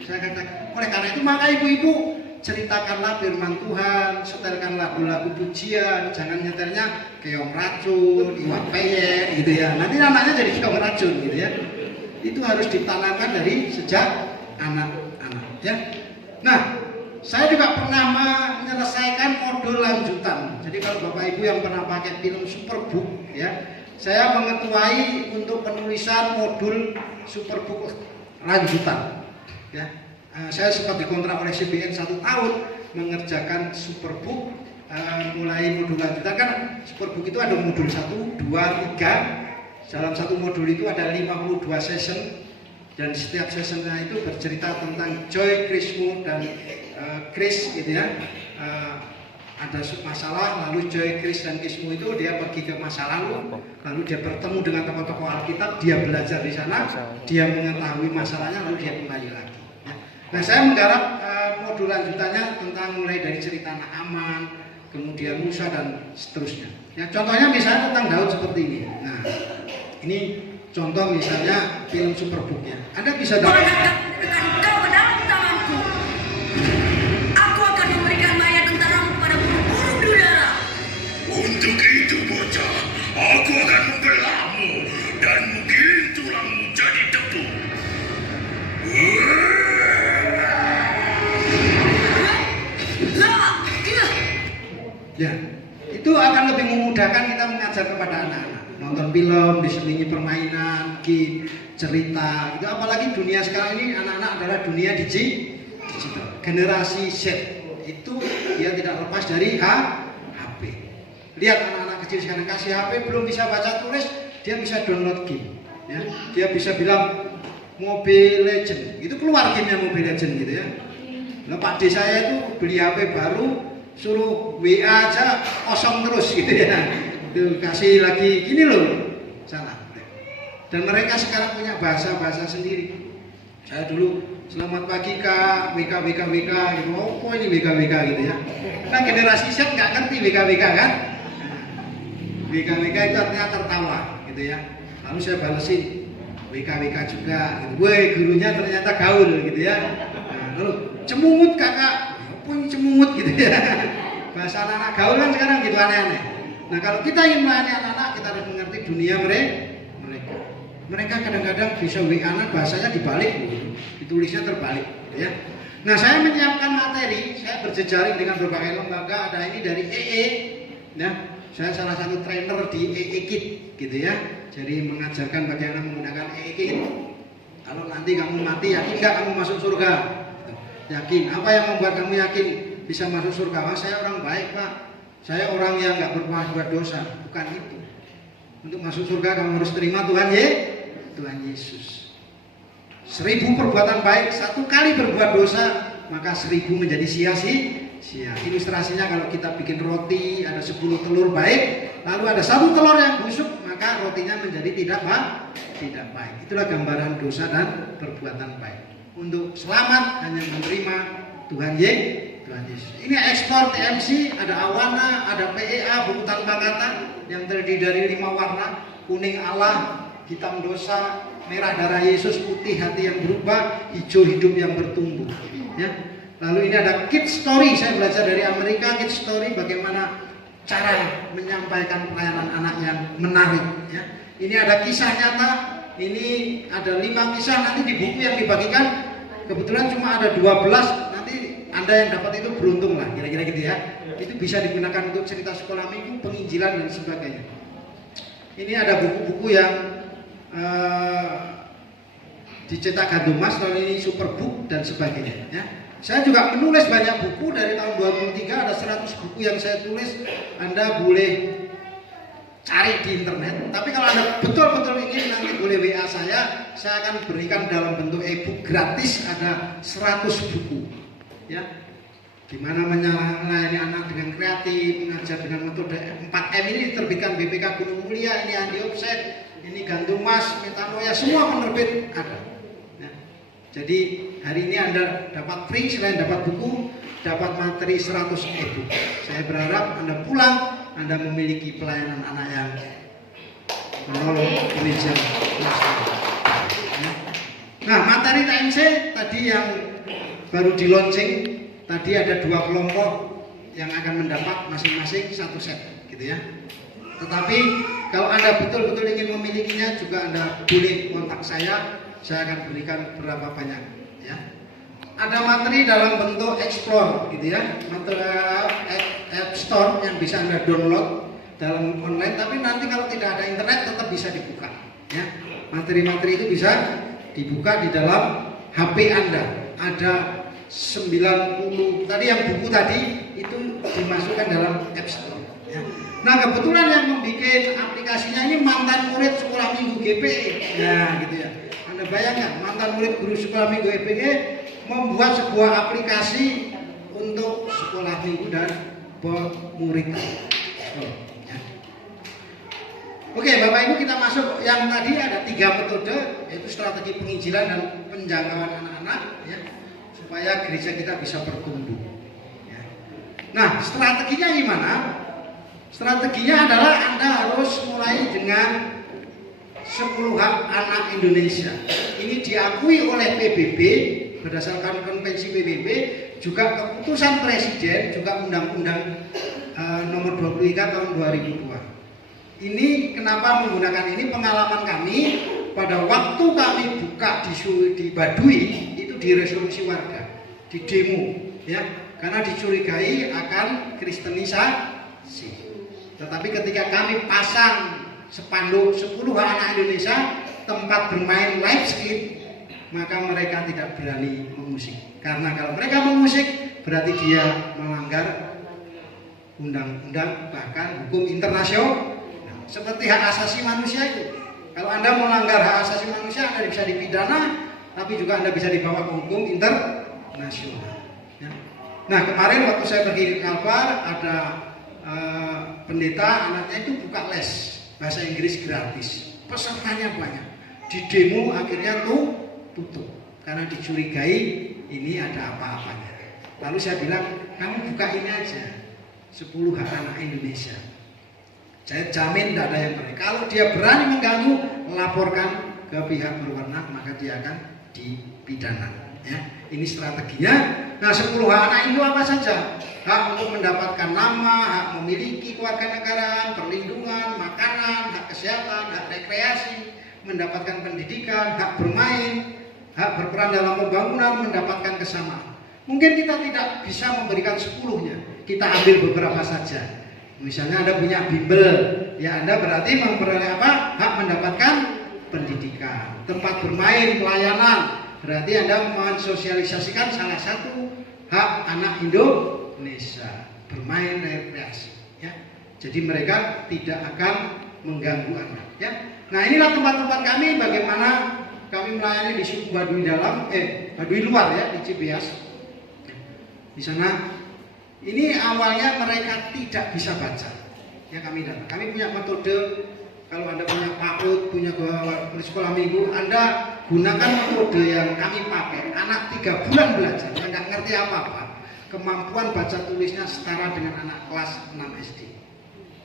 Saya katakan, oleh karena itu maka ibu-ibu ceritakanlah firman Tuhan, setelkan lagu-lagu pujian, jangan nyetelnya keong racun, iwak peyek gitu ya. Nanti anaknya jadi keong racun gitu ya. Itu harus ditanamkan dari sejak anak-anak ya. Nah, saya juga pernah menyelesaikan modul lanjutan. Jadi kalau Bapak Ibu yang pernah pakai film Superbook ya, saya mengetuai untuk penulisan modul Superbook lanjutan ya. Saya sempat dikontrak oleh CBN 1 tahun mengerjakan Superbook mulai modul lanjutan. Kan Superbook itu ada modul 1, 2, 3. Dalam satu modul itu ada 52 session dan setiap sessionnya itu bercerita tentang Joy, Krismu dan Kris gitu ya. Ada masalah, lalu Joy, Kris dan Krismu itu dia pergi ke masa lalu dia bertemu dengan tokoh-tokoh Alkitab, dia belajar di sana, dia mengetahui masalahnya, lalu dia kembali lagi. Nah, saya menggarap modul lanjutannya tentang mulai dari cerita Naaman, kemudian Musa dan seterusnya. Ya, contohnya misalnya tentang Daud seperti ini. Nah, ini contoh misalnya film Superbook-nya. Anda bisa dapat. Engkau ke dalam tanganku. Aku akan memberikan mayat tentaramu pada burung-burung di udara. Untuk itu bocah, aku akan membelahmu dan menggiling tulangmu jadi debu. Ya, itu akan lebih memudahkan kita mengajar kepada anak-anak. Nonton film, diselingi permainan, game, cerita. Itu apalagi dunia sekarang ini anak-anak adalah dunia digital. Generasi Z itu dia tidak lepas dari HP. Lihat anak-anak kecil sekarang kasih HP belum bisa baca tulis, dia bisa download game. Ya, dia bisa bilang Mobile Legend. Itu keluar gamenya Mobile Legend gitu ya. Nah, Pak D saya itu beli HP baru, suruh WA aja kosong terus gitu ya. Tuh, kasih lagi gini loh, Dan mereka sekarang punya bahasa-bahasa sendiri. Saya dulu selamat pagi Kak, WK gitu. Oh ini WK gitu ya. Nah generasi Z nggak ngerti WK kan? WK itu artinya tertawa gitu ya. Lalu saya balesin WK juga gitu. Woi gurunya ternyata gaul gitu ya. Nah, lalu cemungut kakak, apa ini cemungut gitu ya. Bahasa anak-anak gaul kan sekarang gitu aneh-aneh. Nah kalau kita ingin melayani anak-anak, kita harus mengerti dunia mereka. Mereka kadang-kadang bisa WA-an bahasanya dibalik, ditulisnya terbalik, gitu ya. Nah saya menyiapkan materi, saya berjejaring dengan berbagai lembaga, ada ini dari EE, ya. Saya salah satu trainer di EE Kit, gitu ya. Jadi mengajarkan bagaimana menggunakan EE Kit. Kalau nanti kamu mati, yakin nggak kamu masuk surga? Yakin. Apa yang membuat kamu yakin bisa masuk surga? Wah, saya orang baik Pak. Saya orang yang nggak berbuat dosa. Bukan itu. Untuk masuk surga kamu harus terima Tuhan Yesus. 1000 perbuatan baik, 1 kali berbuat dosa, maka 1000 menjadi sia-sia. Ilustrasinya kalau kita bikin roti, ada 10 telur baik, lalu ada 1 telur yang busuk, maka rotinya menjadi tidak baik. Itulah gambaran dosa dan perbuatan baik. Untuk selamat hanya menerima Tuhan Yesus. Ini ekspor TMC, ada Awana, ada PEA, buku tanpa kata yang terdiri dari 5 warna, kuning Allah, hitam dosa, merah darah Yesus, putih hati yang berubah, hijau hidup yang bertumbuh. Ya. Lalu ini ada Kids Story, saya belajar dari Amerika, Kids Story bagaimana cara menyampaikan pelayanan anak yang menarik. Ya. Ini ada kisah nyata, ini ada 5 kisah nanti di buku yang dibagikan. Kebetulan cuma ada 12, nanti Anda yang dapat itu beruntung lah, kira-kira gitu ya. Itu bisa digunakan untuk cerita sekolah minggu, penginjilan dan sebagainya. Ini ada buku-buku yang dicetak Gandum Mas, lalu ini Superbook dan sebagainya ya. Saya juga menulis banyak buku dari tahun 2003, ada 100 buku yang saya tulis. Anda boleh cari di internet, tapi kalau Anda betul-betul ingin nanti boleh WA saya akan berikan dalam bentuk e-book gratis, ada 100 buku ya. Gimana melayani anak dengan kreatif, mengajar dengan metode 4M ini diterbitkan BPK Gunung Mulia, ini Andi Offset, ini Gandum Mas, Metanoia, semua penerbit ada. Ya. Jadi hari ini Anda dapat free, selain dapat buku, dapat materi 100 e-book. Saya berharap Anda pulang, Anda memiliki pelayanan anak yang menolong gereja. Ya. Nah, materi TMC tadi yang baru di launching, tadi ada 2 kelompok yang akan mendapat masing-masing 1 set, gitu ya. Tetapi kalau Anda betul-betul ingin memilikinya juga Anda boleh kontak saya akan berikan berapa banyak ya. Ada materi dalam bentuk explore gitu ya, materi app store yang bisa Anda download dalam online, tapi nanti kalau tidak ada internet tetap bisa dibuka ya. Materi-materi itu bisa dibuka di dalam HP Anda. Ada 90 tadi yang buku tadi itu dimasukkan dalam app store ya. Nah kebetulan yang membuat aplikasinya ini mantan murid sekolah minggu GPE ya gitu ya. Anda bayangkan mantan murid guru sekolah minggu GPE membuat sebuah aplikasi untuk sekolah minggu dan murid. Ya. Oke Bapak Ibu, kita masuk yang tadi ada 3 metode, yaitu strategi penginjilan dan penjangkauan anak-anak ya, supaya gereja kita bisa bertumbuh ya. Nah strateginya gimana? Strateginya adalah Anda harus mulai dengan 10 hak anak Indonesia. Ini diakui oleh PBB berdasarkan konvensi PBB, juga keputusan Presiden, juga Undang-Undang nomor 23 tahun 2002. Ini kenapa menggunakan ini? Pengalaman kami pada waktu kami buka di Baduy itu di resolusi warga, di demo ya, karena dicurigai akan kristenisasi. Tetapi ketika kami pasang spanduk 10 anak Indonesia tempat bermain live skip, maka mereka tidak berani mengusik. Karena kalau mereka mengusik berarti dia melanggar undang-undang bahkan hukum internasional. Nah, seperti hak asasi manusia itu. Kalau Anda melanggar hak asasi manusia, Anda bisa dipidana, tapi juga Anda bisa dibawa ke hukum internasional. Ya. Nah kemarin waktu saya pergi ke Kalbar ada pendeta anaknya itu buka les bahasa Inggris gratis, pesertanya banyak. di demo akhirnya tutup karena dicurigai ini ada apa-apanya. Lalu saya bilang, kamu buka ini aja, 10 hak anak Indonesia. Saya jamin tidak ada yang berani. Kalau dia berani mengganggu, laporkan ke pihak berwenang, maka dia akan dipidana. Ya, ini strateginya. Nah, 10 hak anak itu apa saja? Hak untuk mendapatkan nama, hak memiliki kewarganegaraan, perlindungan, makanan, hak kesehatan, hak rekreasi, mendapatkan pendidikan, hak bermain, hak berperan dalam pembangunan, mendapatkan kesamaan. Mungkin kita tidak bisa memberikan 10-nya, kita ambil beberapa saja. Misalnya Anda punya bimbel, ya Anda berarti memperoleh apa? Hak mendapatkan pendidikan. Tempat bermain, pelayanan, berarti Anda mensosialisasikan salah satu hak anak Indonesia, bermain, rekreasi. Ya. Jadi mereka tidak akan mengganggu Anda. Ya. Nah, inilah tempat-tempat kami, bagaimana kami melayani di suku Baduy dalam, Baduy luar ya, di Cibias. Di sana, ini awalnya mereka tidak bisa baca. Ya, kami datang. Kami punya metode. Kalau Anda punya PAUD, punya sekolah minggu, Anda gunakan metode yang kami pakai. Anak 3 bulan belajar, yang nggak ngerti apa-apa, kemampuan baca tulisnya setara dengan anak kelas 6 SD.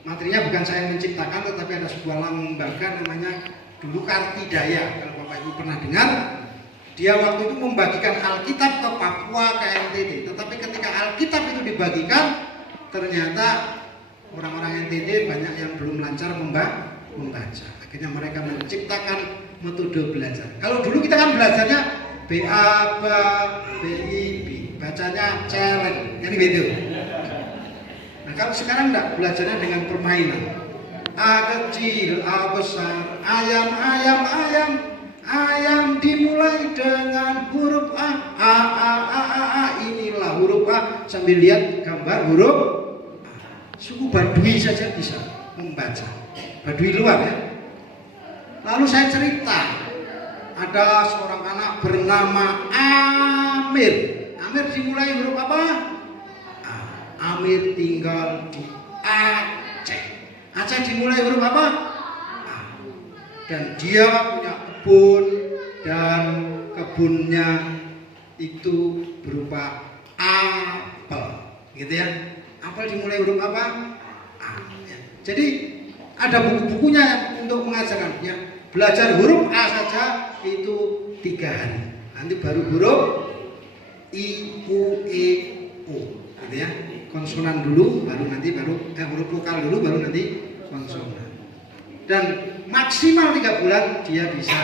Materinya bukan saya yang menciptakan, tetapi ada sebuah lembaga namanya dulu Kartidaya. Kalau Bapak Ibu pernah dengar, dia waktu itu membagikan Alkitab ke Papua, ke NTT. Tetapi ketika Alkitab itu dibagikan, ternyata orang-orang NTT banyak yang belum lancar membaca. Akhirnya mereka menciptakan metode belajar. Kalau dulu kita kan belajarnya BA, BI, bacanya challenge, kan gitu. Nah, kalau sekarang enggak, belajarnya dengan permainan. A kecil, A besar, ayam, ayam, ayam. Ayam dimulai dengan huruf A, inilah huruf A, sambil lihat gambar huruf A. Suku Baduy saja bisa membaca, Baduy luar ya. Lalu saya cerita, ada seorang anak bernama Amir. Amir dimulai huruf apa? A. Amir tinggal di Aceh. Aceh dimulai huruf apa? A. Dan dia punya kebun, dan kebunnya itu berupa apel, gitu ya. Apel dimulai huruf apa? A. Ya. Jadi ada buku-bukunya untuk mengajarkan. Ya. Belajar huruf A saja itu 3 hari. Nanti baru huruf I, U, E, O, gitu ya. Konsonan dulu, baru huruf vokal dulu, baru nanti konsonan. Dan maksimal 3 bulan dia bisa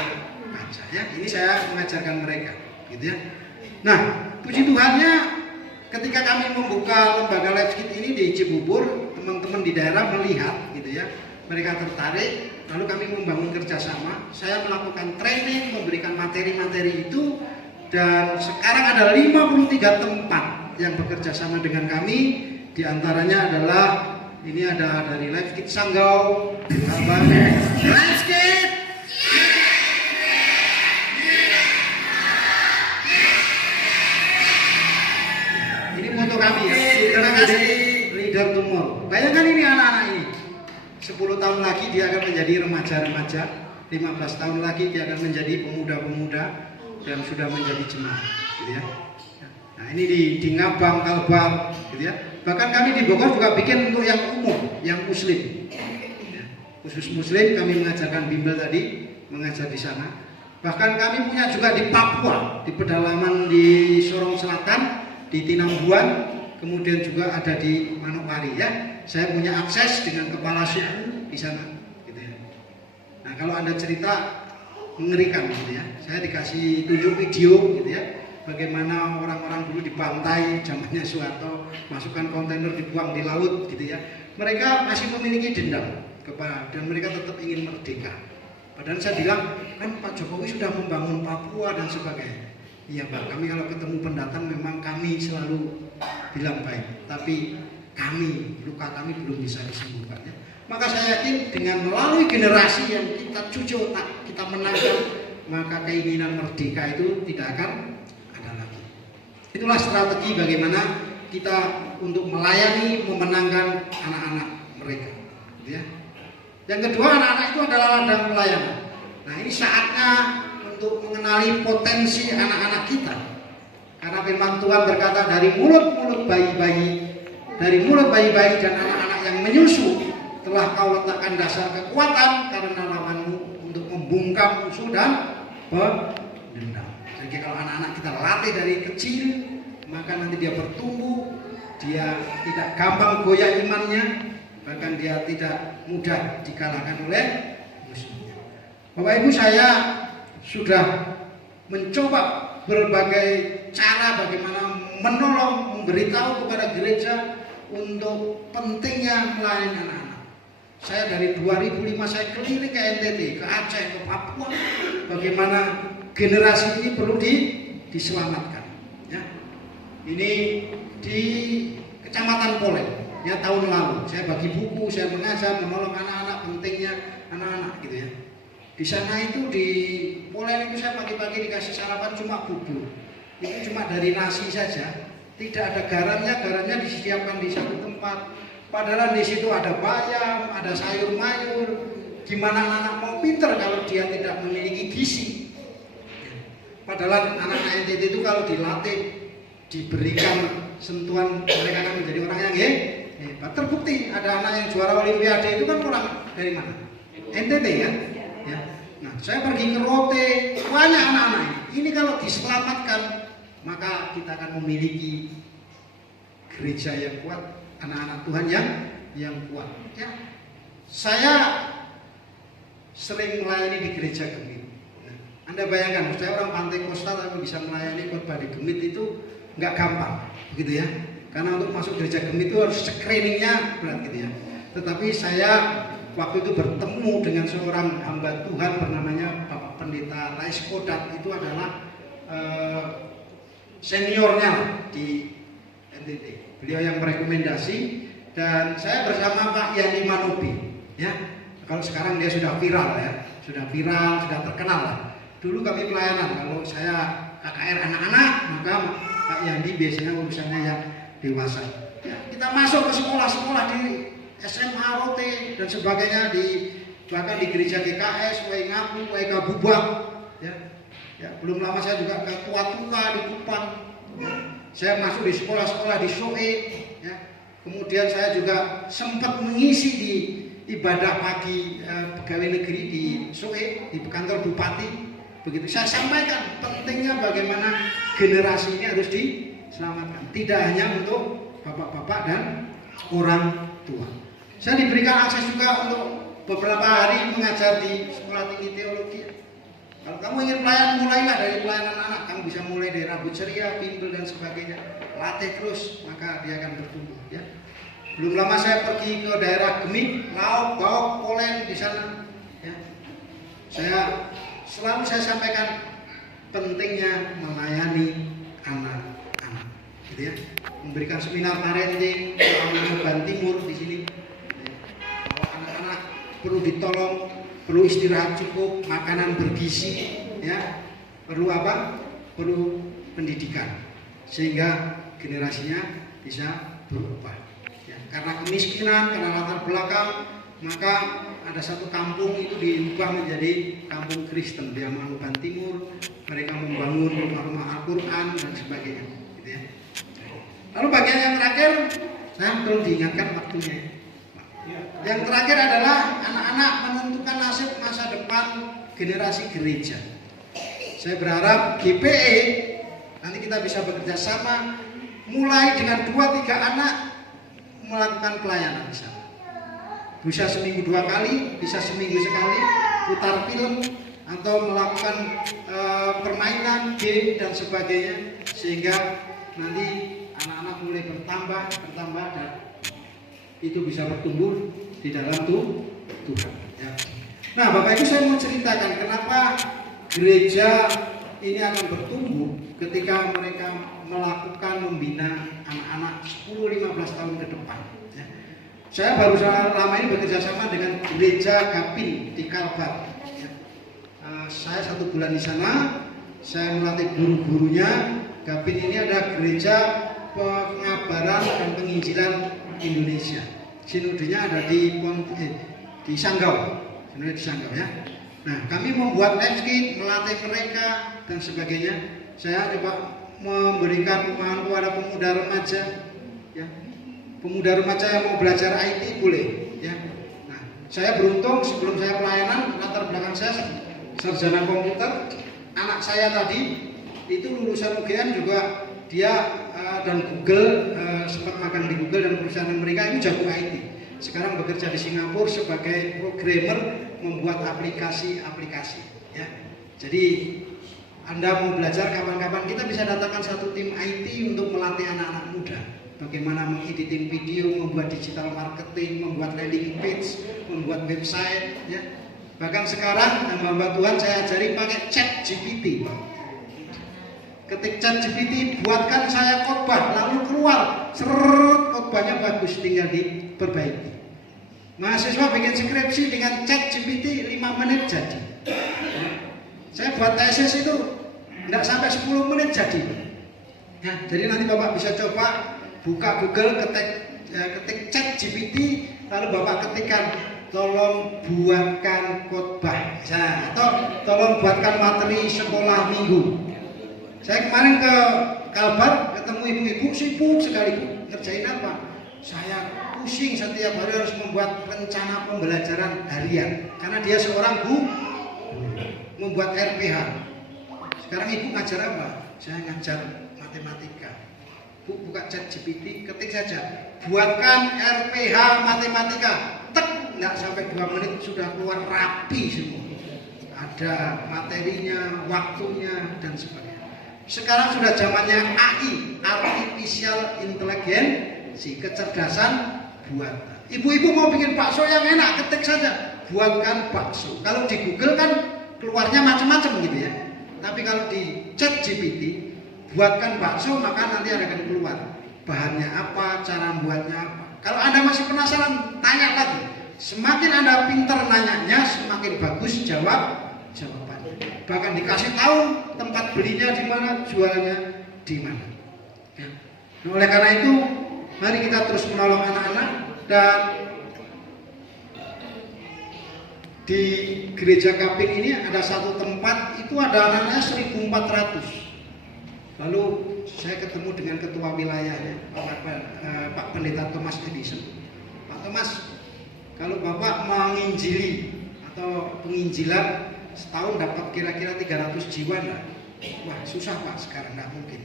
baca ya. Ini saya mengajarkan mereka gitu ya. Nah, puji Tuhannya ketika kami membuka lembaga Life Kit ini di Cibubur, teman-teman di daerah melihat gitu ya. Mereka tertarik, lalu kami membangun kerjasama. Saya melakukan training, memberikan materi-materi itu, dan sekarang ada 53 tempat yang bekerja sama dengan kami. Di antaranya adalah ini ada dari Life Kit Sanggau, Life Kit. Ini foto kami ya. Terima kasih Leader Tomorrow. Bayangkan ini anak-anak ini. 10 tahun lagi dia akan menjadi remaja-remaja, 15 tahun lagi dia akan menjadi pemuda-pemuda dan sudah menjadi jemaat, gitu ya. Nah, ini di Ngabang, Kalbar, gitu ya. Bahkan kami di Bogor juga bikin untuk yang umum, yang muslim. Ya, khusus muslim kami mengajarkan bimbel tadi, mengajar di sana. Bahkan kami punya juga di Papua, di pedalaman di Sorong Selatan, di Tinambuan, kemudian juga ada di Manokwari ya. Saya punya akses dengan kepala suku di sana, gitu ya. Nah, kalau Anda cerita mengerikan gitu ya. Saya dikasih tunjuk video gitu ya. Bagaimana orang-orang dulu di pantai zamannya Soeharto, masukkan kontainer dibuang di laut gitu ya. Mereka masih memiliki dendam dan mereka tetap ingin merdeka. Padahal saya bilang, kan Pak Jokowi sudah membangun Papua dan sebagainya. Iya Pak, kami kalau ketemu pendatang memang kami selalu bilang baik, tapi luka kami belum bisa disembuhkan ya. Maka saya yakin dengan melalui generasi yang kita cucu otak, kita menangkan, maka keinginan merdeka itu tidak akan ada lagi. Itulah strategi bagaimana kita untuk melayani, memenangkan anak-anak mereka, gitu ya. Yang kedua, anak-anak itu adalah ladang pelayanan. Nah ini saatnya untuk mengenali potensi anak-anak kita. Karena firman Tuhan berkata dari mulut-mulut bayi-bayi dan anak-anak yang menyusu telah kau letakkan dasar kekuatan karena lawanmu untuk membungkam musuh dan pendendam. Jadi kalau anak-anak kita latih dari kecil, maka nanti dia bertumbuh, dia tidak gampang goyah imannya, bahkan dia tidak mudah dikalahkan oleh musuhnya. Bapak Ibu, saya sudah mencoba berbagai cara bagaimana menolong, memberitahu kepada gereja untuk pentingnya melayani anak-anak. Saya dari 2005 saya keliling ke NTT, ke Aceh, ke Papua, bagaimana generasi ini perlu diselamatkan. Ya. Ini di Kecamatan Polen, ya tahun lalu saya bagi buku, saya mengajar, menolong anak-anak, pentingnya anak-anak gitu ya. Di sana itu di Polen itu saya pagi-pagi dikasih sarapan cuma bubur. Itu cuma dari nasi saja, tidak ada garamnya disediakan di satu tempat. Padahal di situ ada bayam, ada sayur mayur. Gimana anak-anak mau pinter kalau dia tidak memiliki gizi? Padahal anak-anak NTT itu kalau dilatih, diberikan sentuhan, mereka akan menjadi orang yang hebat. Terbukti ada anak yang juara Olimpiade itu kan orang dari mana? NTT kan? Ya. Nah, saya pergi ke Rote, banyak anak-anak ini kalau diselamatkan, maka kita akan memiliki gereja yang kuat, anak-anak Tuhan yang kuat. Ya. Saya sering melayani di gereja Gemit. Nah, Anda bayangkan, saya orang Pantai Kosta tapi bisa melayani khotbah di Gemit itu nggak gampang, begitu ya. Karena untuk masuk gereja Gemit itu harus screeningnya berat gitu ya. Tetapi saya waktu itu bertemu dengan seorang hamba Tuhan bernamanya Bapak Pendeta Rais Kodat, itu adalah seniornya di NTT. Beliau yang merekomendasi dan saya bersama Pak Yani Manobi. Ya, kalau sekarang dia sudah viral ya, sudah terkenal lah. Dulu kami pelayanan, kalau saya KKR anak-anak, maka Pak Yani biasanya urusannya yang dewasa. Ya, kita masuk ke sekolah-sekolah di SMA, Rote dan sebagainya, bahkan di gereja GKS, Wai Ngapu, Wai Kabubak. Ya, belum lama saya juga ke Tua-Tua di Kupang. Ya, saya masuk di sekolah-sekolah di Soe. Ya, kemudian saya juga sempat mengisi di ibadah pagi pegawai negeri di Soe, di kantor Bupati. Begitu saya sampaikan pentingnya bagaimana generasi ini harus diselamatkan. Tidak hanya untuk bapak-bapak dan orang tua. Saya diberikan akses juga untuk beberapa hari mengajar di sekolah tinggi teologi. Kalau kamu ingin pelayanan, mulailah dari pelayanan anak. Kamu bisa mulai dari rambut ceria, bimbel dan sebagainya. Latih terus, maka dia akan bertumbuh. Ya. Belum lama saya pergi ke daerah Gemit, Lauk, Bauk, Polen di sana. Ya. Selalu saya sampaikan pentingnya melayani anak-anak. Gitu ya. Memberikan seminar parenting, Ban Timur di sini. Perlu ditolong, perlu istirahat cukup, makanan bergizi, ya, perlu apa? Perlu pendidikan, sehingga generasinya bisa berubah. Ya, karena kemiskinan, karena latar belakang, maka ada satu kampung itu diubah menjadi kampung Kristen di Ban Timur. Mereka membangun rumah-rumah Al-Quran dan sebagainya. Gitu ya. Lalu bagian yang terakhir, saya perlu diingatkan waktunya. Yang terakhir adalah anak-anak menentukan nasib masa depan generasi gereja. Saya berharap GPE nanti kita bisa bekerja sama, mulai dengan 2-3 anak melakukan pelayanan di sana. Bisa seminggu 2 kali, bisa seminggu sekali, putar film atau melakukan permainan, game dan sebagainya, sehingga nanti anak-anak mulai bertambah dan itu bisa bertumbuh di dalam Tuhan. Ya. Nah, Bapak Ibu, saya mau ceritakan kenapa gereja ini akan bertumbuh ketika mereka melakukan membina anak-anak 10-15 tahun ke depan. Ya. Saya baru lama ini bekerja sama dengan gereja Gapin di Kalbar. Ya. Saya 1 bulan di sana, saya melatih guru-gurunya. Gapin ini ada gereja pengabaran dan penginjilan Indonesia. Sinodenya ada di Sanggau. Sinodenya di Sanggau ya. Nah, kami membuat life kit, melatih mereka dan sebagainya. Saya coba memberikan upahan kepada pemuda remaja, ya. Pemuda remaja yang mau belajar IT boleh, ya. Nah, saya beruntung sebelum saya pelayanan, latar belakang saya sarjana komputer. Anak saya tadi itu lulusan UGM juga, dia dan Google, sempat magang di Google dan perusahaan mereka itu jago IT. Sekarang bekerja di Singapura sebagai programmer, membuat aplikasi-aplikasi, ya. Jadi Anda mau belajar kapan-kapan, kita bisa datangkan satu tim IT untuk melatih anak-anak muda bagaimana mengediting video, membuat digital marketing, membuat landing page, membuat website, ya. Bahkan sekarang hamba Tuhan saya ajari pakai ChatGPT. Ketik ChatGPT, buatkan saya khotbah, lalu keluar serut khotbahnya bagus, tinggal diperbaiki. Mahasiswa bikin skripsi dengan ChatGPT 5 menit jadi. Saya buat tesis itu tidak sampai 10 menit jadi. Ya, jadi nanti Bapak bisa coba buka Google, ketik ChatGPT, lalu Bapak ketikkan tolong buatkan khotbah, atau tolong buatkan materi sekolah minggu. Saya kemarin ke Kalbar ketemu ibu-ibu sibuk sekali, ngerjain apa? Saya pusing setiap hari harus membuat rencana pembelajaran harian karena dia seorang guru membuat RPH. Sekarang ibu ngajar apa? Saya ngajar matematika. Bu, buka ChatGPT, ketik saja, buatkan RPH matematika. Tek, nggak sampai 2 menit sudah keluar rapi semua. Ada materinya, waktunya dan sebagainya. Sekarang sudah zamannya AI, Artificial Intelligence, kecerdasan buatan. Ibu-ibu mau bikin bakso yang enak, ketik saja, buatkan bakso. Kalau di Google kan keluarnya macam-macam gitu ya. Tapi kalau di ChatGPT, buatkan bakso, maka nanti akan keluar bahannya apa, cara membuatnya apa. Kalau Anda masih penasaran, tanya lagi. Semakin Anda pintar nanyanya, semakin bagus jawabannya. Bahkan dikasih tahu tempat belinya di mana, jualnya di mana. Ya. Nah, oleh karena itu, mari kita terus menolong anak-anak. Dan di gereja Kapin ini ada satu tempat, itu ada anak-anaknya 1.400. Lalu saya ketemu dengan ketua wilayahnya, Pak Pendeta Thomas Edison. Pak Thomas, kalau Bapak menginjili atau penginjilan setahun dapat kira-kira 300 jiwa enggak? Wah, susah Pak, sekarang enggak mungkin.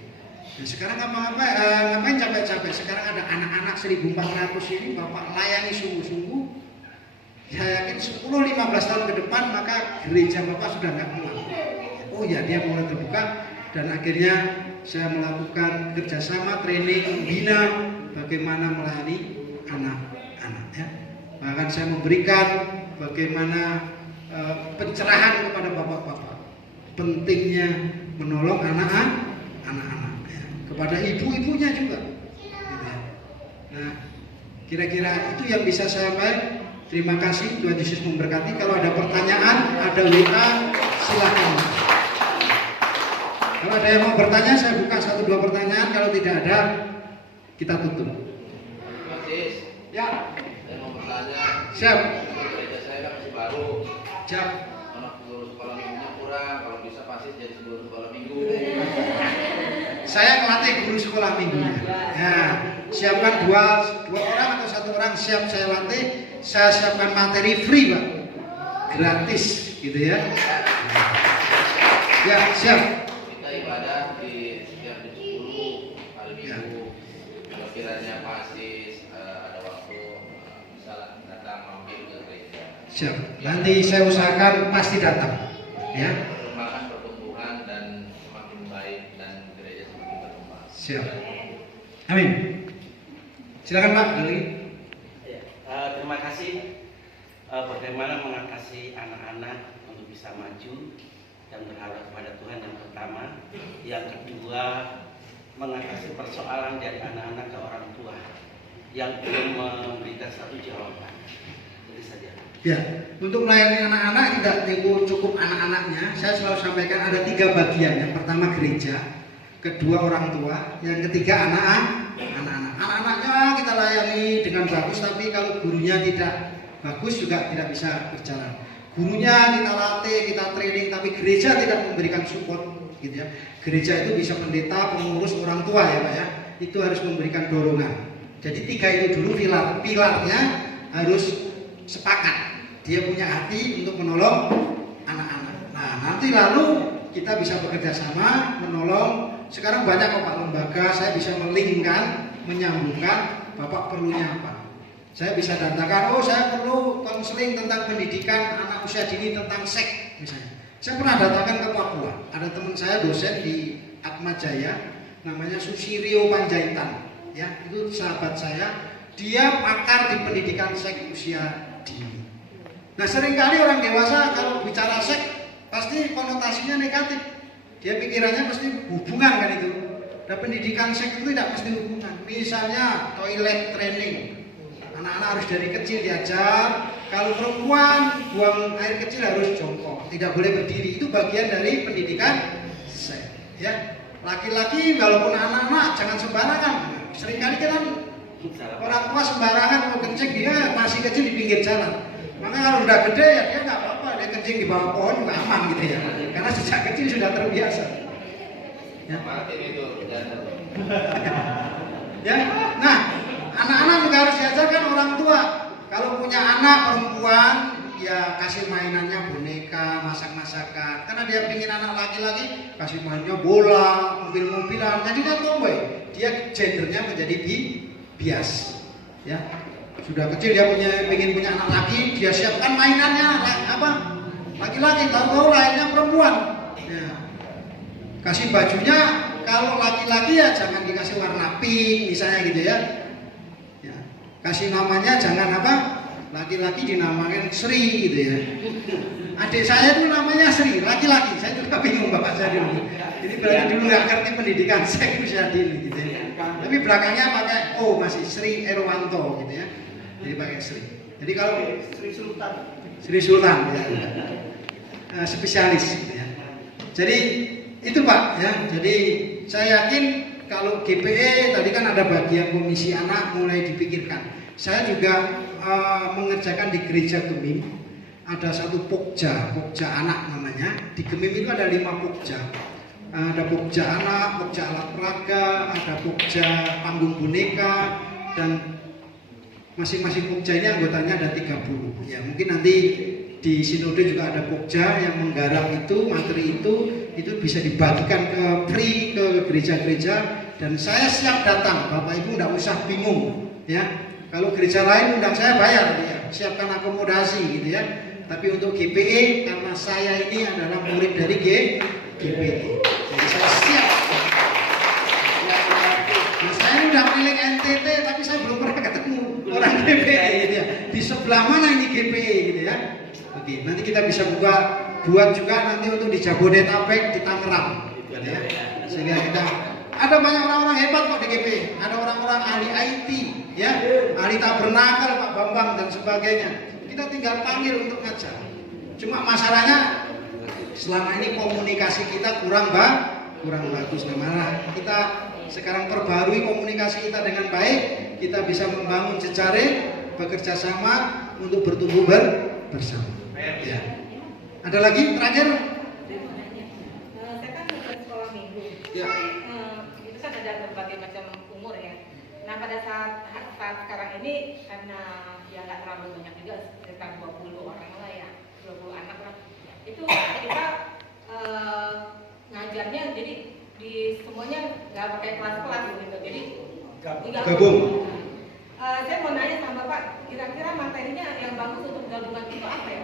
Dan sekarang ngapain capek-capek? Sekarang ada anak-anak 1.400 ini Bapak layani sungguh-sungguh. Saya yakin 10-15 tahun ke depan maka gereja Bapak sudah enggak muat. Oh ya, dia mulai terbuka dan akhirnya saya melakukan kerjasama, training, membina bagaimana melayani anak-anak, ya. Bahkan saya memberikan bagaimana pencerahan kepada bapak-bapak, pentingnya menolong anak-anak, ya. Kepada ibu-ibunya juga, gitu ya. Nah, kira-kira itu yang bisa saya sampaikan. Terima kasih, Tuhan Yesus memberkati. Kalau ada pertanyaan, ada WA, silakan. Kalau ada yang mau bertanya, saya buka 1-2 pertanyaan. Kalau tidak ada, kita tutup. Ya. Saya mau bertanya. Siap. Gereja saya kan masih baru. Siap. Anak guru sekolah minggunya kurang. Kalau bisa pasti jadi guru sekolah minggu. Saya melatih guru sekolah minggunya. Ya, siapkan dua orang atau 1 orang siap saya latih. Saya siapkan materi free, Pak, gratis, gitu ya. Ya, siap. Kita ibadah di setiap jam 10 hari Minggu. Kalau kiranya pasti ada waktu, bisa datang mampir ke gereja. Siap. Nanti saya usahakan pasti datang. Ya. Makan pertumbuhan dan semakin baik dan gereja semakin berkembang. Siap. Amin. Silakan Pak. Lagi. Terima kasih. Bagaimana mengatasi anak-anak untuk bisa maju dan berharap kepada Tuhan yang pertama. Yang kedua, mengatasi persoalan dari anak-anak ke orang tua yang belum memberikan satu jawaban. Itu saja. Ya, untuk melayani anak-anak tidak cukup anak-anaknya. Saya selalu sampaikan ada 3 bagian. Yang pertama gereja, kedua orang tua, yang ketiga anak-anak. Anak-anaknya kita layani dengan bagus, tapi kalau gurunya tidak bagus juga tidak bisa berjalan. Gurunya kita latih, kita training, tapi gereja tidak memberikan support, gitu ya. Gereja itu bisa pendeta, pengurus, orang tua ya Pak ya. Itu harus memberikan dorongan. Jadi 3 itu dulu pilarnya harus sepakat. Dia punya hati untuk menolong anak-anak. Nah, nanti lalu kita bisa bekerja sama menolong. Sekarang banyak kok Pak lembaga, saya bisa melingkan, menyambungkan Bapak perlunya apa. Saya bisa datakan, oh saya perlu konseling tentang pendidikan anak usia dini tentang seks misalnya. Saya pernah datakan ke Papua. Ada teman saya dosen di Atmajaya, namanya Susirio Panjaitan. Ya, itu sahabat saya. Dia pakar di pendidikan seks usia dini. Nah seringkali orang dewasa kalau bicara seks pasti konotasinya negatif. Dia pikirannya pasti hubungan kan itu. Nah pendidikan seks itu tidak mesti hubungan. Misalnya toilet training. Anak-anak harus dari kecil diajar. Kalau perempuan buang air kecil harus jongkok, tidak boleh berdiri. Itu bagian dari pendidikan seks. Ya, laki-laki walaupun anak-anak jangan sembarangan. Seringkali kan orang tua sembarangan mau kencing, dia masih kecil di pinggir jalan. Maka kalau udah gede ya dia nggak apa-apa, dia kencing di bawah pohon juga aman gitu ya. Karena sejak kecil sudah terbiasa. Ya. Ya, nah. Anak-anak juga harus diajarkan orang tua. Kalau punya anak perempuan, ya kasih mainannya boneka, masak-masakan. Karena dia pingin anak laki-laki, kasih mainnya bola, mobil-mobilan. Jadi dia tomboy. Dia gendernya menjadi bias. Ya, sudah kecil dia pengen punya anak laki, dia siapkan mainannya apa? Laki-laki, tahu lainnya perempuan. Ya. Kasih bajunya, kalau laki-laki ya jangan dikasih warna pink, misalnya gitu ya. Kasih namanya jangan apa? Laki-laki dinamakan Sri gitu ya. Adik saya itu namanya Sri, laki-laki. Saya juga bingung bapak saya dulu. Jadi berarti dulu nggak ngerti pendidikan seks usia dini gitu ya. Tapi belakangnya pakai masih Sri Erwanto gitu ya. Jadi pakai Sri. Jadi kalau Sri Sultan ya. Spesialis gitu ya. Jadi itu Pak ya. Jadi saya yakin kalau GPE tadi kan ada bagian komisi anak mulai dipikirkan. Saya juga mengerjakan di gereja Gemim. Ada satu pokja anak namanya. Di Gemim itu ada 5 pokja. Ada pokja anak, pokja alat peraga, ada pokja panggung boneka, dan masing-masing pokja ini anggotanya ada 30. Ya mungkin nanti di sinode juga ada pokja yang menggarap itu, materi itu bisa dibagikan ke free ke gereja-gereja. Dan saya siap datang, Bapak Ibu tidak usah bingung ya. Kalau gereja lain undang saya bayar ya, siapkan akomodasi gitu ya. Tapi untuk GPE karena saya ini adalah murid dari GPE, jadi saya siap. Nah, saya udah keliling NTT tapi saya belum pernah ketemu orang GPE gitu ya. Di sebelah mana ini GPE gitu ya. Oke, nanti kita bisa buat juga nanti untuk di Jabodetabek, di Tangerang gitu ya. Sehingga kita ada banyak orang-orang hebat kok di GPE. Ada orang-orang ahli IT, ya, ahli tabernakel, Pak Bambang dan sebagainya. Kita tinggal panggil untuk ngajar. Cuma masalahnya selama ini komunikasi kita kurang bagus. Nah, kita sekarang perbarui komunikasi kita dengan baik. Kita bisa membangun jejaring, bekerja sama untuk bertumbuh bersama. Ya. Ada lagi terakhir? Saya kan sekolah minggu. Ya. Ada berbagai macam umur ya. Nah pada saat sekarang ini karena ya nggak terlalu banyak juga, sekitar 20 orang lah ya, 20 anak lah. Itu kita ngajarnya jadi di semuanya nggak pakai kelas-kelas gitu. Jadi gabung. Saya mau nanya sama Bapak, kira-kira materinya yang bagus untuk gabungan itu apa ya?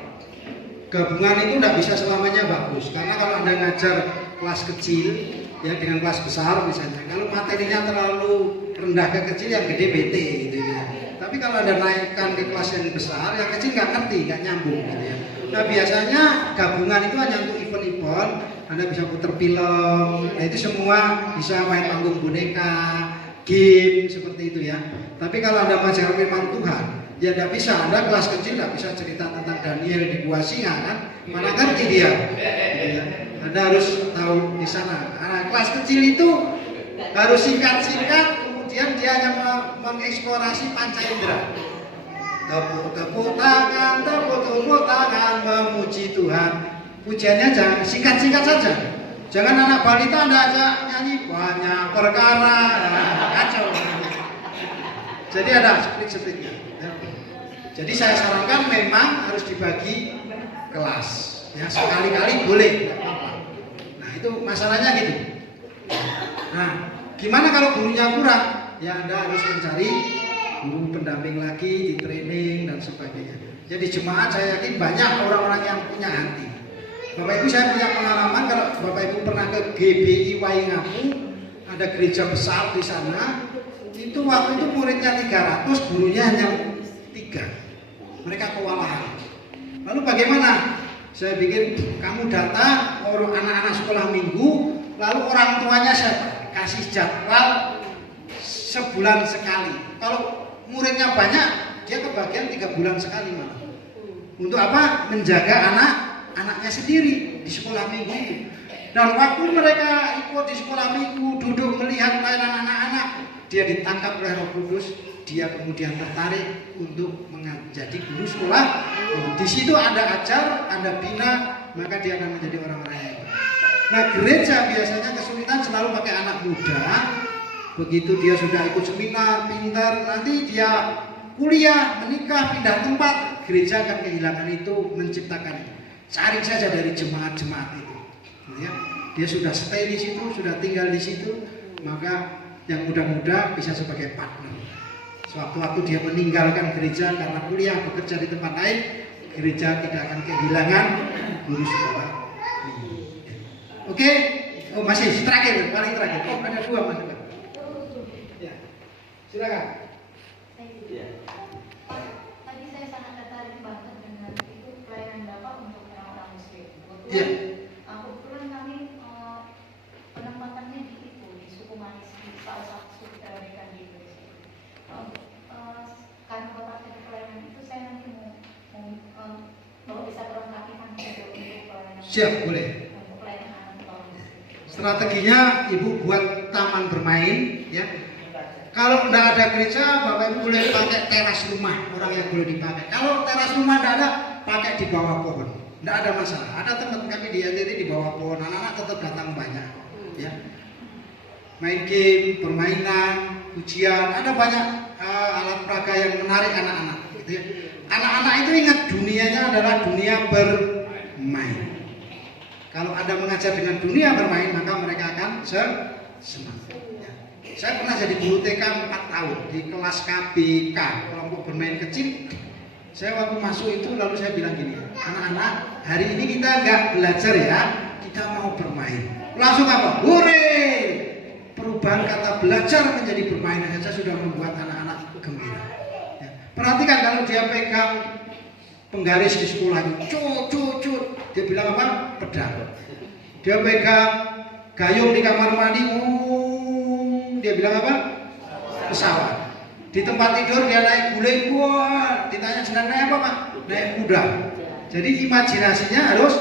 Gabungan itu tidak bisa selamanya bagus, karena kalau Anda ngajar kelas kecil ya dengan kelas besar misalnya, kalau materinya terlalu rendah ke kecil, yang gede BT gitu ya. Tapi kalau Anda naikkan ke kelas yang besar, yang kecil nggak ngerti, nggak nyambung gitu ya. Nah biasanya gabungan itu hanya untuk event-event. Anda bisa putar film, nah itu semua bisa main panggung boneka, game seperti itu ya. Tapi kalau Anda mengajar firman Tuhan, ya tidak bisa. Anda kelas kecil tidak bisa cerita tentang Daniel di gua singa kan, mana ngerti dia. Ya. Anda harus tahu di sana. Nah, kelas kecil itu harus singkat-singkat, kemudian dia hanya mengeksplorasi panca indera. Tepuk tangan memuji Tuhan. Pujiannya jangan singkat-singkat saja. Jangan anak balita Anda ajak nyanyi banyak perkara, kacau. Jadi ada split-splitnya. Jadi saya sarankan memang harus dibagi kelas. Ya, sekali-kali boleh, tidak apa-apa. Nah, itu masalahnya gitu. Nah, gimana kalau gurunya kurang? Ya Anda harus mencari guru pendamping lagi, di training dan sebagainya. Jadi jemaat saya yakin banyak orang-orang yang punya hati. Bapak Ibu, saya punya pengalaman kalau Bapak Ibu pernah ke GBI Waingapu, ada gereja besar di sana. Itu waktu itu muridnya 300, gurunya hanya 3. Mereka kewalahan. Lalu bagaimana? Saya bikin kamu data orang anak-anak sekolah minggu, lalu orang tuanya saya kasih jadwal sebulan sekali. Kalau muridnya banyak, dia kebagian 3 bulan sekali malah. Untuk apa? Menjaga anaknya sendiri di sekolah minggu itu. Dan waktu mereka ikut di sekolah minggu, duduk melihat pelayanan anak-anak, dia ditangkap oleh Roh Kudus. Dia kemudian tertarik untuk menjadi guru sekolah. Di situ Anda ajar, Anda bina, maka dia akan menjadi orang-orang yang baik. Nah, gereja biasanya kesulitan selalu pakai anak muda. Begitu dia sudah ikut seminar, pintar, nanti dia kuliah, menikah, pindah tempat, gereja akan kehilangan itu, menciptakan itu. Cari saja dari jemaat-jemaat itu. Ya, dia sudah stay di situ, sudah tinggal di situ, maka yang muda-muda bisa sebagai partner. Sewaktu-waktu dia meninggalkan gereja karena kuliah, bekerja di tempat lain, gereja tidak akan kehilangan guru sekolah. Oke, oh masih terakhir, paling terakhir. Oh ada 2 mas. Ya, silakan. Tadi saya sangat tertarik banget dengan itu pelayanan Bapak untuk orang-orang Muslim. Iya. Kebetulan kami penempatannya di itu di suku Manis, di salah satu suku terdekat di Indonesia. Karena Bapak ada pelayanan itu, saya nanti mau bisa perlengkapikan untuk pelayanan. Siap, boleh. Strateginya Ibu buat taman bermain, ya. Kalau tidak ada gereja, Bapak Ibu boleh pakai teras rumah, orang yang boleh dipakai. Kalau teras rumah tidak ada, pakai di bawah pohon, tidak ada masalah. Ada teman kami di NTT di bawah pohon, anak-anak tetap datang banyak, ya. Main game, permainan, ujian, ada banyak alat peraga yang menarik anak-anak. Gitu ya. Anak-anak itu ingat dunianya adalah dunia bermain. Kalau Anda mengajar dengan dunia bermain, maka mereka akan senang. Ya. Saya pernah jadi guru TK 4 tahun di kelas KBK, kelompok bermain kecil. Saya waktu masuk itu lalu saya bilang gini, anak-anak, hari ini kita nggak belajar ya, kita mau bermain. Langsung apa? Hore! Perubahan kata belajar menjadi bermain saja sudah membuat anak-anak gembira. Ya. Perhatikan kalau dia pegang penggaris di sekolah itu, cut, dia bilang apa? Pedang. Dia pegang gayung di kamar mandi, dia bilang apa? Pesawat. Di tempat tidur dia naik guling, wah, ditanya sedang naik apa Pak? Naik kuda. Jadi imajinasinya harus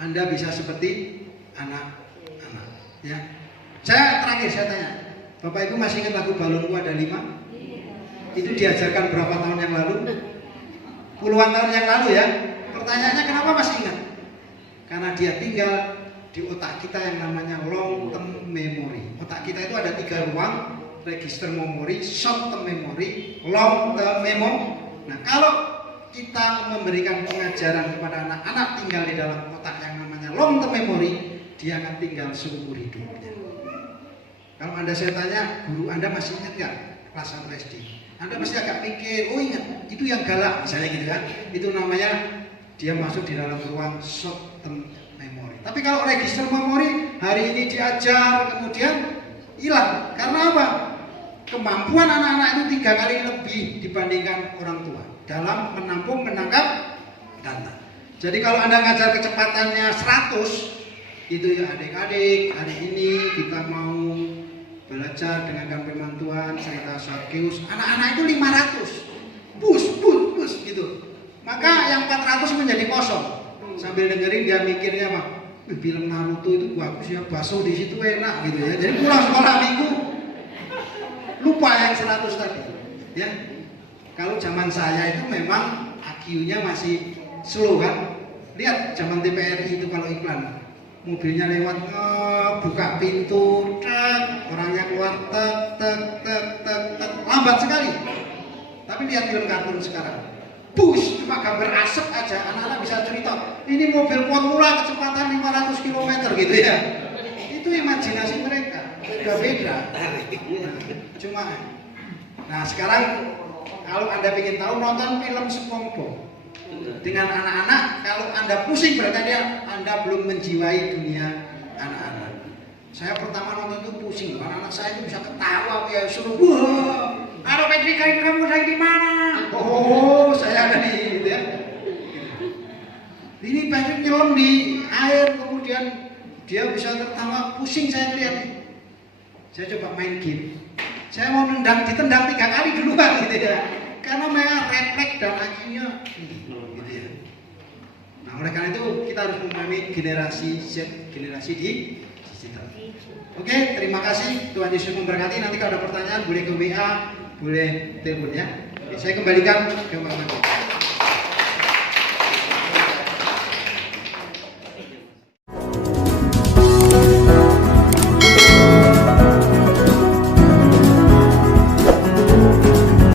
Anda bisa seperti anak-anak. Ya. Saya terakhir saya tanya, Bapak Ibu masih ingat lagu Balonku Ada 5? Itu diajarkan berapa tahun yang lalu? Puluhan tahun yang lalu ya. Pertanyaannya kenapa masih ingat? Karena dia tinggal di otak kita yang namanya long term memory. Otak kita itu ada 3 ruang, register memory, short term memory, long term memory. Nah, kalau kita memberikan pengajaran kepada anak-anak tinggal di dalam otak yang namanya long term memory, dia akan tinggal seumur hidupnya. Kalau Anda saya tanya, guru Anda masih ingat nggak kelas 1 SD? Anda mesti agak mikir, oh ingat, itu yang galak, misalnya gitu kan. Itu namanya dia masuk di dalam ruang short term memory. Tapi kalau register memory, hari ini diajar, kemudian hilang. Karena apa? Kemampuan anak-anak itu 3 kali lebih dibandingkan orang tua dalam menampung, menangkap data. Jadi kalau Anda ngajar kecepatannya 100, itu ya adik-adik, hari ini kita mau belajar dengan firman Tuhan, cerita Sakeus, anak-anak itu 500, bus gitu. Maka yang 400 menjadi kosong. Sambil dengerin dia mikirnya apa? Film Naruto itu bagus ya, bakso di situ enak gitu ya. Jadi pulang sekolah minggu lupa yang 100 tadi, ya. Kalau zaman saya itu memang IQ-nya masih slow kan. Lihat zaman TPRI itu kalau iklan, mobilnya lewat, buka pintu, orangnya keluar, lambat sekali. Tapi lihat film kartun sekarang, push, cuma gambar asap aja, anak-anak bisa cerita, ini mobil formula kecepatan 500 km gitu ya. Itu imajinasi mereka, beda-beda. Cuma, nah sekarang kalau Anda ingin tahu, nonton film SpongeBob dengan anak-anak, kalau Anda pusing berarti Anda belum menjiwai dunia anak-anak. Saya pertama nonton itu pusing, anak-anak saya itu bisa ketawa kayak suruh, wah, halo Patrick, kamu lagi di mana? Oh, saya ada di, gitu ya. Ini Patrick nyelam di air, kemudian dia bisa tertawa, pusing saya lihat. Saya coba main game, saya mau ditendang 3 kali duluan gitu ya, karena memang refleks dan IQ-nya gitu ya. Nah oleh karena itu kita harus memahami generasi Z, generasi digital. Oke, terima kasih, Tuhan Yesus memberkati. Nanti kalau ada pertanyaan boleh ke WA, boleh telepon ya. Oke, saya kembalikan ke Pak Menteri.